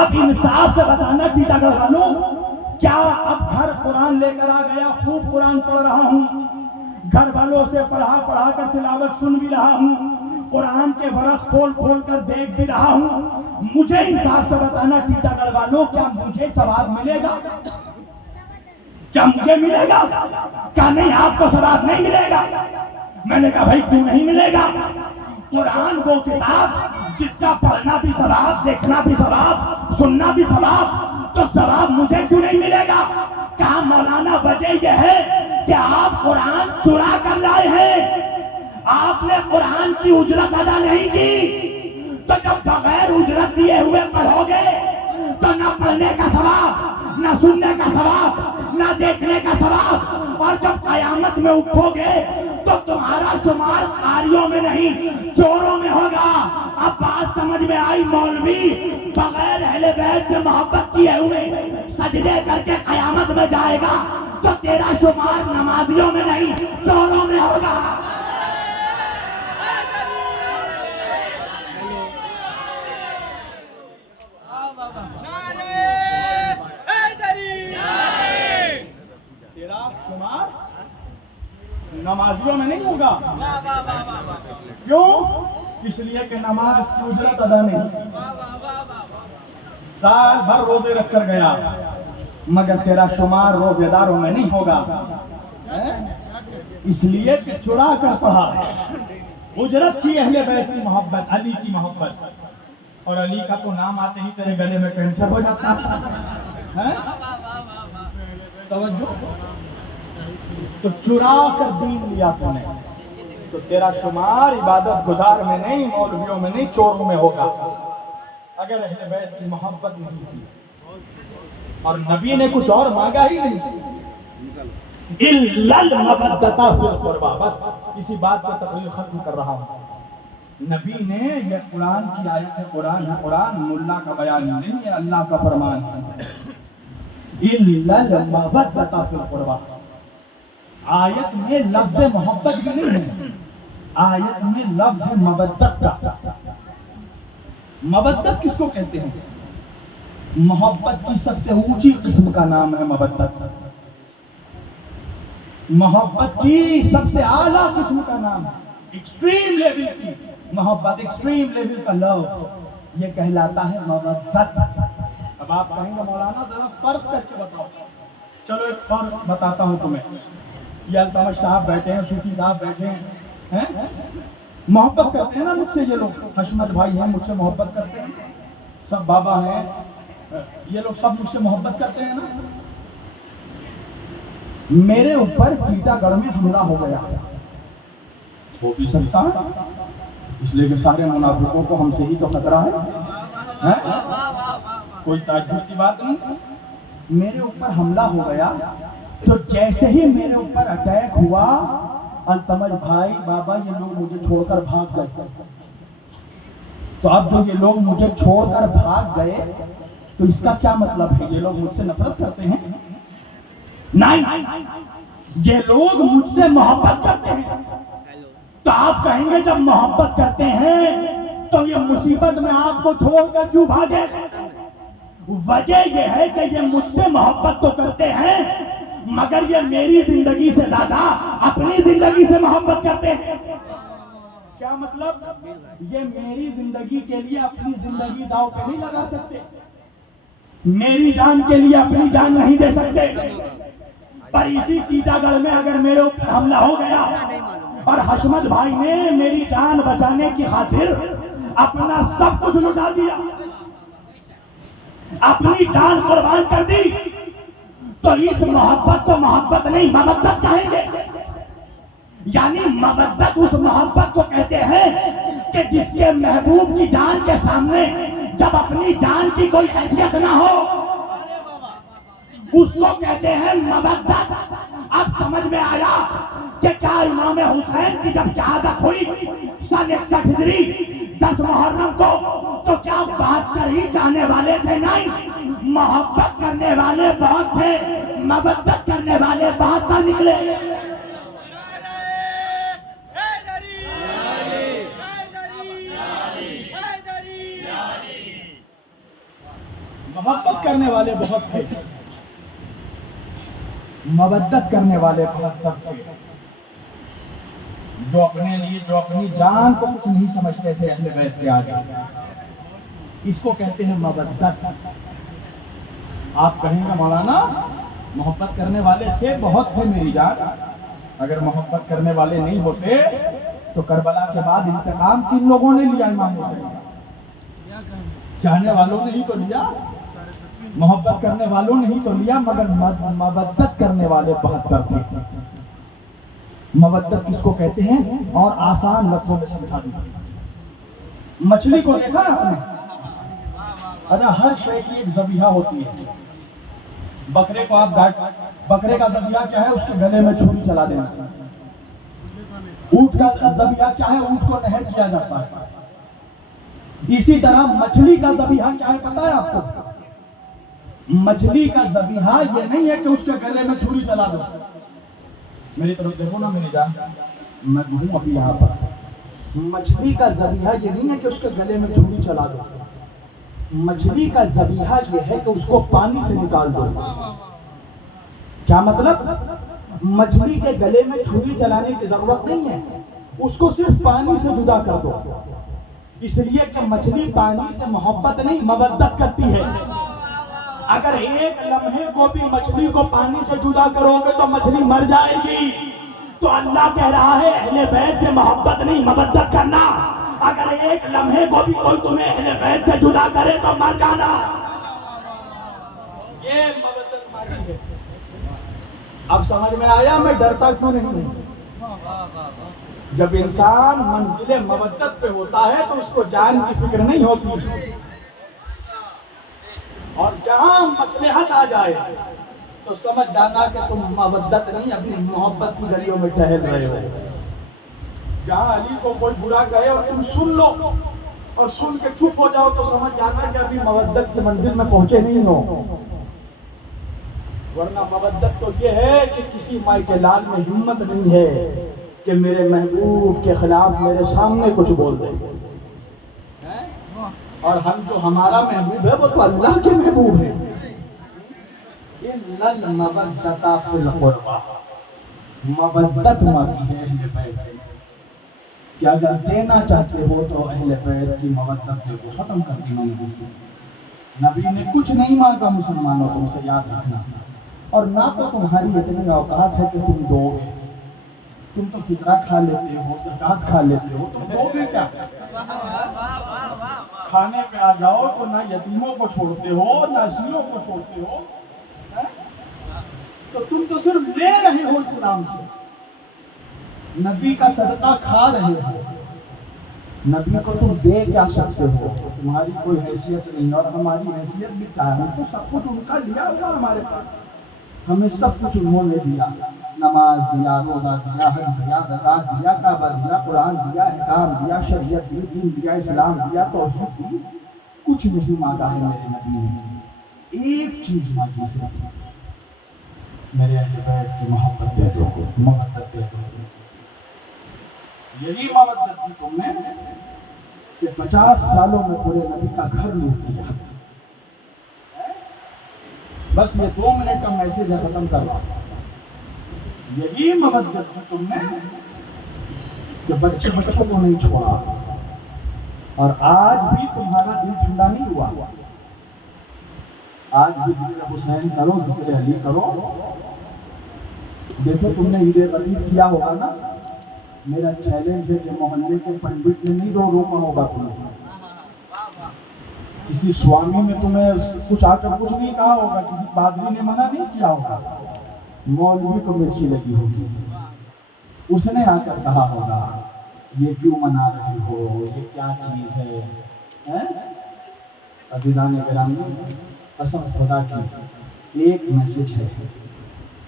اب انصاف سے بتانا ٹیٹا گڑھ والوں، کیا اب گھر قرآن لے کر آ گیا، خوب قرآن پڑھ رہا ہوں، گھر والوں سے پڑھا کر تلاوت سن بھی رہا ہوں، قرآن کے ورق کھول کھول کر دیکھ بھی رہا ہوں. مجھے انصاف سے بتانا ٹیٹا گڑھ والوں، کیا مجھے ثواب ملے گا؟ کیا مجھے ملے گا؟ کیا نہیں آپ کو ثواب نہیں ملے گا؟ میں نے کہا بھائی کیوں نہیں ملے گا؟ قرآن وہ کتاب جس کا پڑھنا بھی ثواب، دیکھنا بھی ثواب، سننا بھی ثواب، تو ثواب مجھے کیوں نہیں ملے گا؟ کہا مولانا وجہ یہ ہے کہ آپ قرآن چرا کر لائے ہیں. آپ نے قرآن کی اجرت ادا نہیں کی تو جب بغیر اجرت دیے ہوئے پڑھو گے تو نہ پڑھنے کا ثواب، نہ سننے کا ثواب، نہ دیکھنے کا ثواب، اور جب قیامت میں اٹھو گے تو تمہارا شمار قاریوں میں نہیں چوروں میں ہوگا۔ اب بات سمجھ میں آئی؟ مولوی بغیر اہل بیت سے محبت کیے ہوئے سجدے کر کے قیامت میں جائے گا تو تیرا شمار نمازیوں میں نہیں چوروں میں ہوگا۔ تیرا شمار نمازیوں میں نہیں ہوگا۔ کیوں؟ اس لیے کہ نماز کی اجرت ادا نہیں، سال بھر روزے رکھ کر گیا مگر تیرا شمار روزے داروں میں نہیں ہوگا، اس لیے کہ چرا کر پڑھا ہے۔ اجرت کی اہل بیت کی محبت، علی کی محبت، اور علی کا تو نام آتے ہی تیرے گلے میں کینسر ہو جاتا ہے۔ توجہ، تو چرا کر دین لیا تو نے، تو تیرا شمار عبادت گزار میں نہیں، مولویوں میں نہیں، چوروں میں ہوگا اگر اہل بیت کی محبت نہیں کی۔ اور نبی نے کچھ اور مانگا ہی نہیں، اِلَّا الْمَوَدَّةَ فِي الْقُرْبَى۔ بس اسی بات پر تقریر ختم کر رہا ہوں۔ نبی نے، یہ قرآن کی آیت ہے، قرآن ہے، قرآن ملا کا بیان نہیں، یہ اللہ کا فرمان ہے۔ اِلَّا الْمَوَدَّةَ فِي الْقُرْبَى، آیت میں لفظ محبت بھی نہیں ہے، آیت میں لفظ ہے مودت کا۔ مودت کس کو کہتے ہیں؟ محبت کی سب سے اونچی قسم کا نام ہے مودت، محبت کی سب سے اعلیٰ قسم کا نام ہے، ایکسٹریم لیول کی محبت، ایکسٹریم لیول کا لو، یہ کہلاتا ہے مودت۔ اب آپ کہیں گے مولانا ذرا فرق کر کے بتاؤ، چلو ایک فرق بتاتا ہوں تمہیں۔ یہ التمش صاحب بیٹھے ہیں، صوفی صاحب بیٹھے ہیں، محبت کرتے ہیں نا مجھ سے یہ لوگ، حشمت بھائی ہیں مجھ سے محبت کرتے ہیں، سب بابا ہیں، یہ لوگ سب مجھ سے محبت کرتے ہیں نا۔ میرے اوپر ٹیٹا گڑھ میں حملہ ہو گیا، ہو بھی سکتا ہے، اس لیے کہ سارے منافقوں کو ہم سے ہی تو خطرہ ہے، کوئی تعجب کی بات نہیں۔ میرے اوپر حملہ ہو گیا تو جیسے ہی میرے اوپر اٹیک ہوا، التمش بھائی بابا یہ لوگ مجھے چھوڑ کر بھاگ گئے۔ تو اب جو یہ لوگ مجھے چھوڑ کر بھاگ گئے تو اس کا کیا مطلب ہے؟ یہ لوگ مجھ سے نفرت کرتے ہیں؟ نہیں، یہ لوگ مجھ سے محبت کرتے ہیں۔ تو آپ کہیں گے جب محبت کرتے ہیں تو یہ مصیبت میں آپ کو چھوڑ کر کیوں بھاگے؟ وجہ یہ ہے کہ یہ مجھ سے محبت تو کرتے ہیں مگر یہ میری زندگی سے زیادہ اپنی زندگی سے محبت کرتے ہیں۔ کیا مطلب؟ یہ میری زندگی کے لیے اپنی زندگی داؤ پہ نہیں لگا سکتے، میری جان کے لیے اپنی جان نہیں دے سکتے، پر اسی ٹیٹا گڑھ میں اگر میرے اوپر حملہ ہو گیا اور حشمت بھائی نے میری جان بچانے کی خاطر اپنا سب کچھ لٹا دیا، اپنی جان قربان کر دی، تو اس محبت کو محبت نہیں مودت کہیں گے۔ یعنی مودت اس محبت کو کہتے ہیں کہ جس کے محبوب کی جان کے سامنے جب اپنی جان کی کوئی حیثیت نہ ہو، اس کو کہتے ہیں مودت۔ اب سمجھ میں آیا کہ کیا امام حسین کی جب شہادت ہوئی سن 61 ہجری 10 محرم کو، تو کیا 72 ہی جانے والے تھے؟ نہیں، محبت کرنے والے بہت تھے، مودت کرنے والے بہت نہ نکلے۔ محبت کرنے والے بہت تھے، مودت کرنے والے بہت کم تھے، جو اپنے لیے، جو اپنی جان کو کچھ نہیں سمجھتے تھے اہل بیت کے آگے، اس کو کہتے ہیں مودت۔ آپ کہیں گے مولانا محبت کرنے والے تھے، بہت تھے میری جان، اگر محبت کرنے والے نہیں ہوتے تو کربلا کے بعد انتقام کن لوگوں نے لیا؟ امام حسین، چاہنے والوں نے ہی تو لیا، محبت کرنے والوں نے ہی تو لیا، مگر مودت کرنے والے 72 تھے۔ مودت کس کو کہتے ہیں اور آسان لفظوں میں سمجھا دوں. مچھلی کو دیکھا آپ نے؟ اچھا، ہر شے کی ایک ذبیحہ ہوتی ہے. بکرے کو آپ بکرے کا ذبیحہ کیا ہے؟ اس کے گلے میں چھری چلا دینا. اونٹ کا ذبیحہ کیا ہے؟ اونٹ کو نہر کیا جاتا ہے. اسی طرح مچھلی کا ذبیحہ کیا ہے پتا ہے آپ کو؟ مچھلی کا ذبیحہ یہ نہیں ہے کہ اس کے گلے میں چھری چلا دو. میری طرف دیکھو نا میری جان، میں ہوں ابھی یہاں پر. مچھلی کا ذبیحہ یہ نہیں ہے کہ اس کے گلے میں چھری چلا دو. مچھلی کا ذبیحہ یہ ہے کہ اس کو پانی سے نکال دو. کیا مطلب؟ مچھلی کے گلے میں چھری چلانے کی ضرورت نہیں ہے، اس کو صرف پانی سے جدا کر دو. اس لیے کہ مچھلی پانی سے محبت نہیں مودت کرتی ہے. اگر ایک لمحے کو بھی مچھلی کو پانی سے جدا کرو گے تو مچھلی مر جائے گی. تو اللہ کہہ رہا ہے اہل بیت سے محبت نہیں مودت کرنا. اگر ایک لمحے کو بھی کوئی تمہیں اہل بیت سے جدا کرے تو مر جانا. یہ مودت مانی ہے. اب سمجھ میں آیا میں ڈرتا کیوں نہیں ہوں؟ جب انسان منزل مودت پہ ہوتا ہے تو اس کو جان کی فکر نہیں ہوتی، اور جہاں مصلحت آ جائے تو سمجھ جانا کہ تم مودت نہیں اپنی محبت کی گلیوں میں ٹہل رہے ہو. جہاں علی کو کوئی برا کہے اور تم سن لو اور سن کے چپ ہو جاؤ تو سمجھ جانا کہ ابھی مودت کی منزل میں پہنچے نہیں ہو. ورنہ مودت تو یہ ہے کہ کسی مائی کے لال میں ہمت نہیں ہے کہ میرے محبوب کے خلاف میرے سامنے کچھ بول دے. اور ہم جو ہمارا محبوب ہے وہ تو اللہ کے محبوب ہے. مودت مانی ہے اہل بیت کہ اگر دینا چاہتے ہو تو اہل بیت کی مودت کو ختم کر دینا. نبی نے کچھ نہیں مانگا مسلمانوں تم سے، یاد رکھنا. اور نہ تو تمہاری اتنی اوقات ہے کہ تم دو گے. تم تو فطرہ کھا لیتے ہو، زکات کھا لیتے ہو، تم دو گے کیا؟ کھانے پہ آ جاؤ تو نہ یتیموں کو چھوڑتے ہو نہ اسیروں کو چھوڑتے ہو. تو تم تو صرف لے رہے ہو اسلام سے. نبی کا صدقہ کھا رہے ہو. نبی کو تم دے کیا سکتے ہو؟ تمہاری کوئی حیثیت نہیں اور ہماری حیثیت بھی چاہے تو سب کچھ ان کا لیا ہوا ہمارے پاس. ہمیں سب کچھ انہوں نے دیا. نماز دیا، روزہ دیا، حج دیا، زکات دیا، کعبہ دیا، قرآن دیا، احکام دیا، شریعت دی، دین دیا، اسلام دیا، توحید دی. کچھ نہیں مانگا ہے میرے نبی نے. ایک چیز مانگی صرف، میرے اہل بیت کی محبت دے دو، مودت دے دو. یہی مودت دی تم نے کہ 50 سالوں میں پورے نبی کا گھر لوٹ لیا. بس یہ 2 منٹ کا میسج ہے، ختم کر رہا ہوں. یہی مودت دی تم نے کہ بچوں کو نہیں چھوڑا. اور آج بھی تمہارا دل ٹھنڈا نہیں ہوا. آج بھی ذکر حسین کرو، ذکر علی کرو. دیکھو تم نے عید غدیر کیا ہوگا نا. میرا چیلنج ہے کہ محلے کے پنڈت نے نہیں روکا ہوگا تمہیں. کسی سوامی میں تمہیں کچھ آ کر کچھ نہیں کہا ہوگا، کسی پادری نے منع نہیں کیا ہوگا. مولوی کو مرچی لگی ہوگی، اس نے آ کر کہا ہوگا یہ کیوں منا رہے ہو، یہ کیا چیز ہے. عزیزان گرامی، قسم خدا کی ایک میسج ہے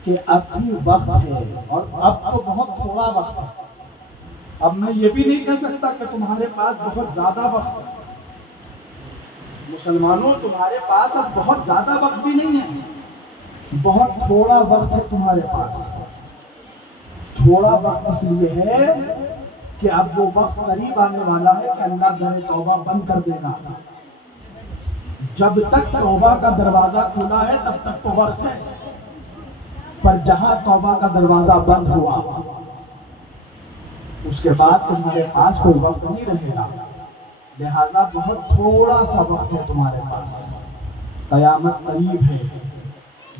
کہ اب بھی وقت ہے اور اب تو بہت تھوڑا وقت ہے. اب میں یہ بھی نہیں کہہ سکتا کہ تمہارے پاس بہت زیادہ وقت ہے. مسلمانوں، تمہارے پاس اب بہت زیادہ وقت بھی نہیں ہے، بہت تھوڑا وقت ہے تمہارے پاس. تھوڑا وقت اس لیے ہے کہ اب وہ وقت قریب آنے والا ہے کہ اللہ در توبہ بند کر دینا. جب تک توبہ کا دروازہ کھلا ہے تب تک تو وقت ہے، پر جہاں توبہ کا دروازہ بند ہوا اس کے بعد تمہارے پاس کوئی وقت نہیں رہے گا. لہذا بہت تھوڑا سا وقت ہے تمہارے پاس. قیامت قریب ہے.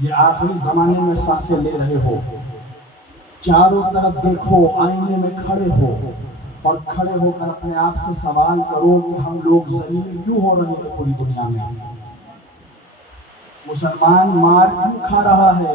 یہ آخری زمانے میں سانسیں لے رہے ہو. چاروں طرف دیکھو، آئینے میں کھڑے ہو اور کھڑے ہو کر اپنے آپ سے سوال کرو کہ ہم لوگ ذلیل کیوں ہو رہے ہیں پوری دنیا میں. مسلمان مار کیوں کھا رہا ہے؟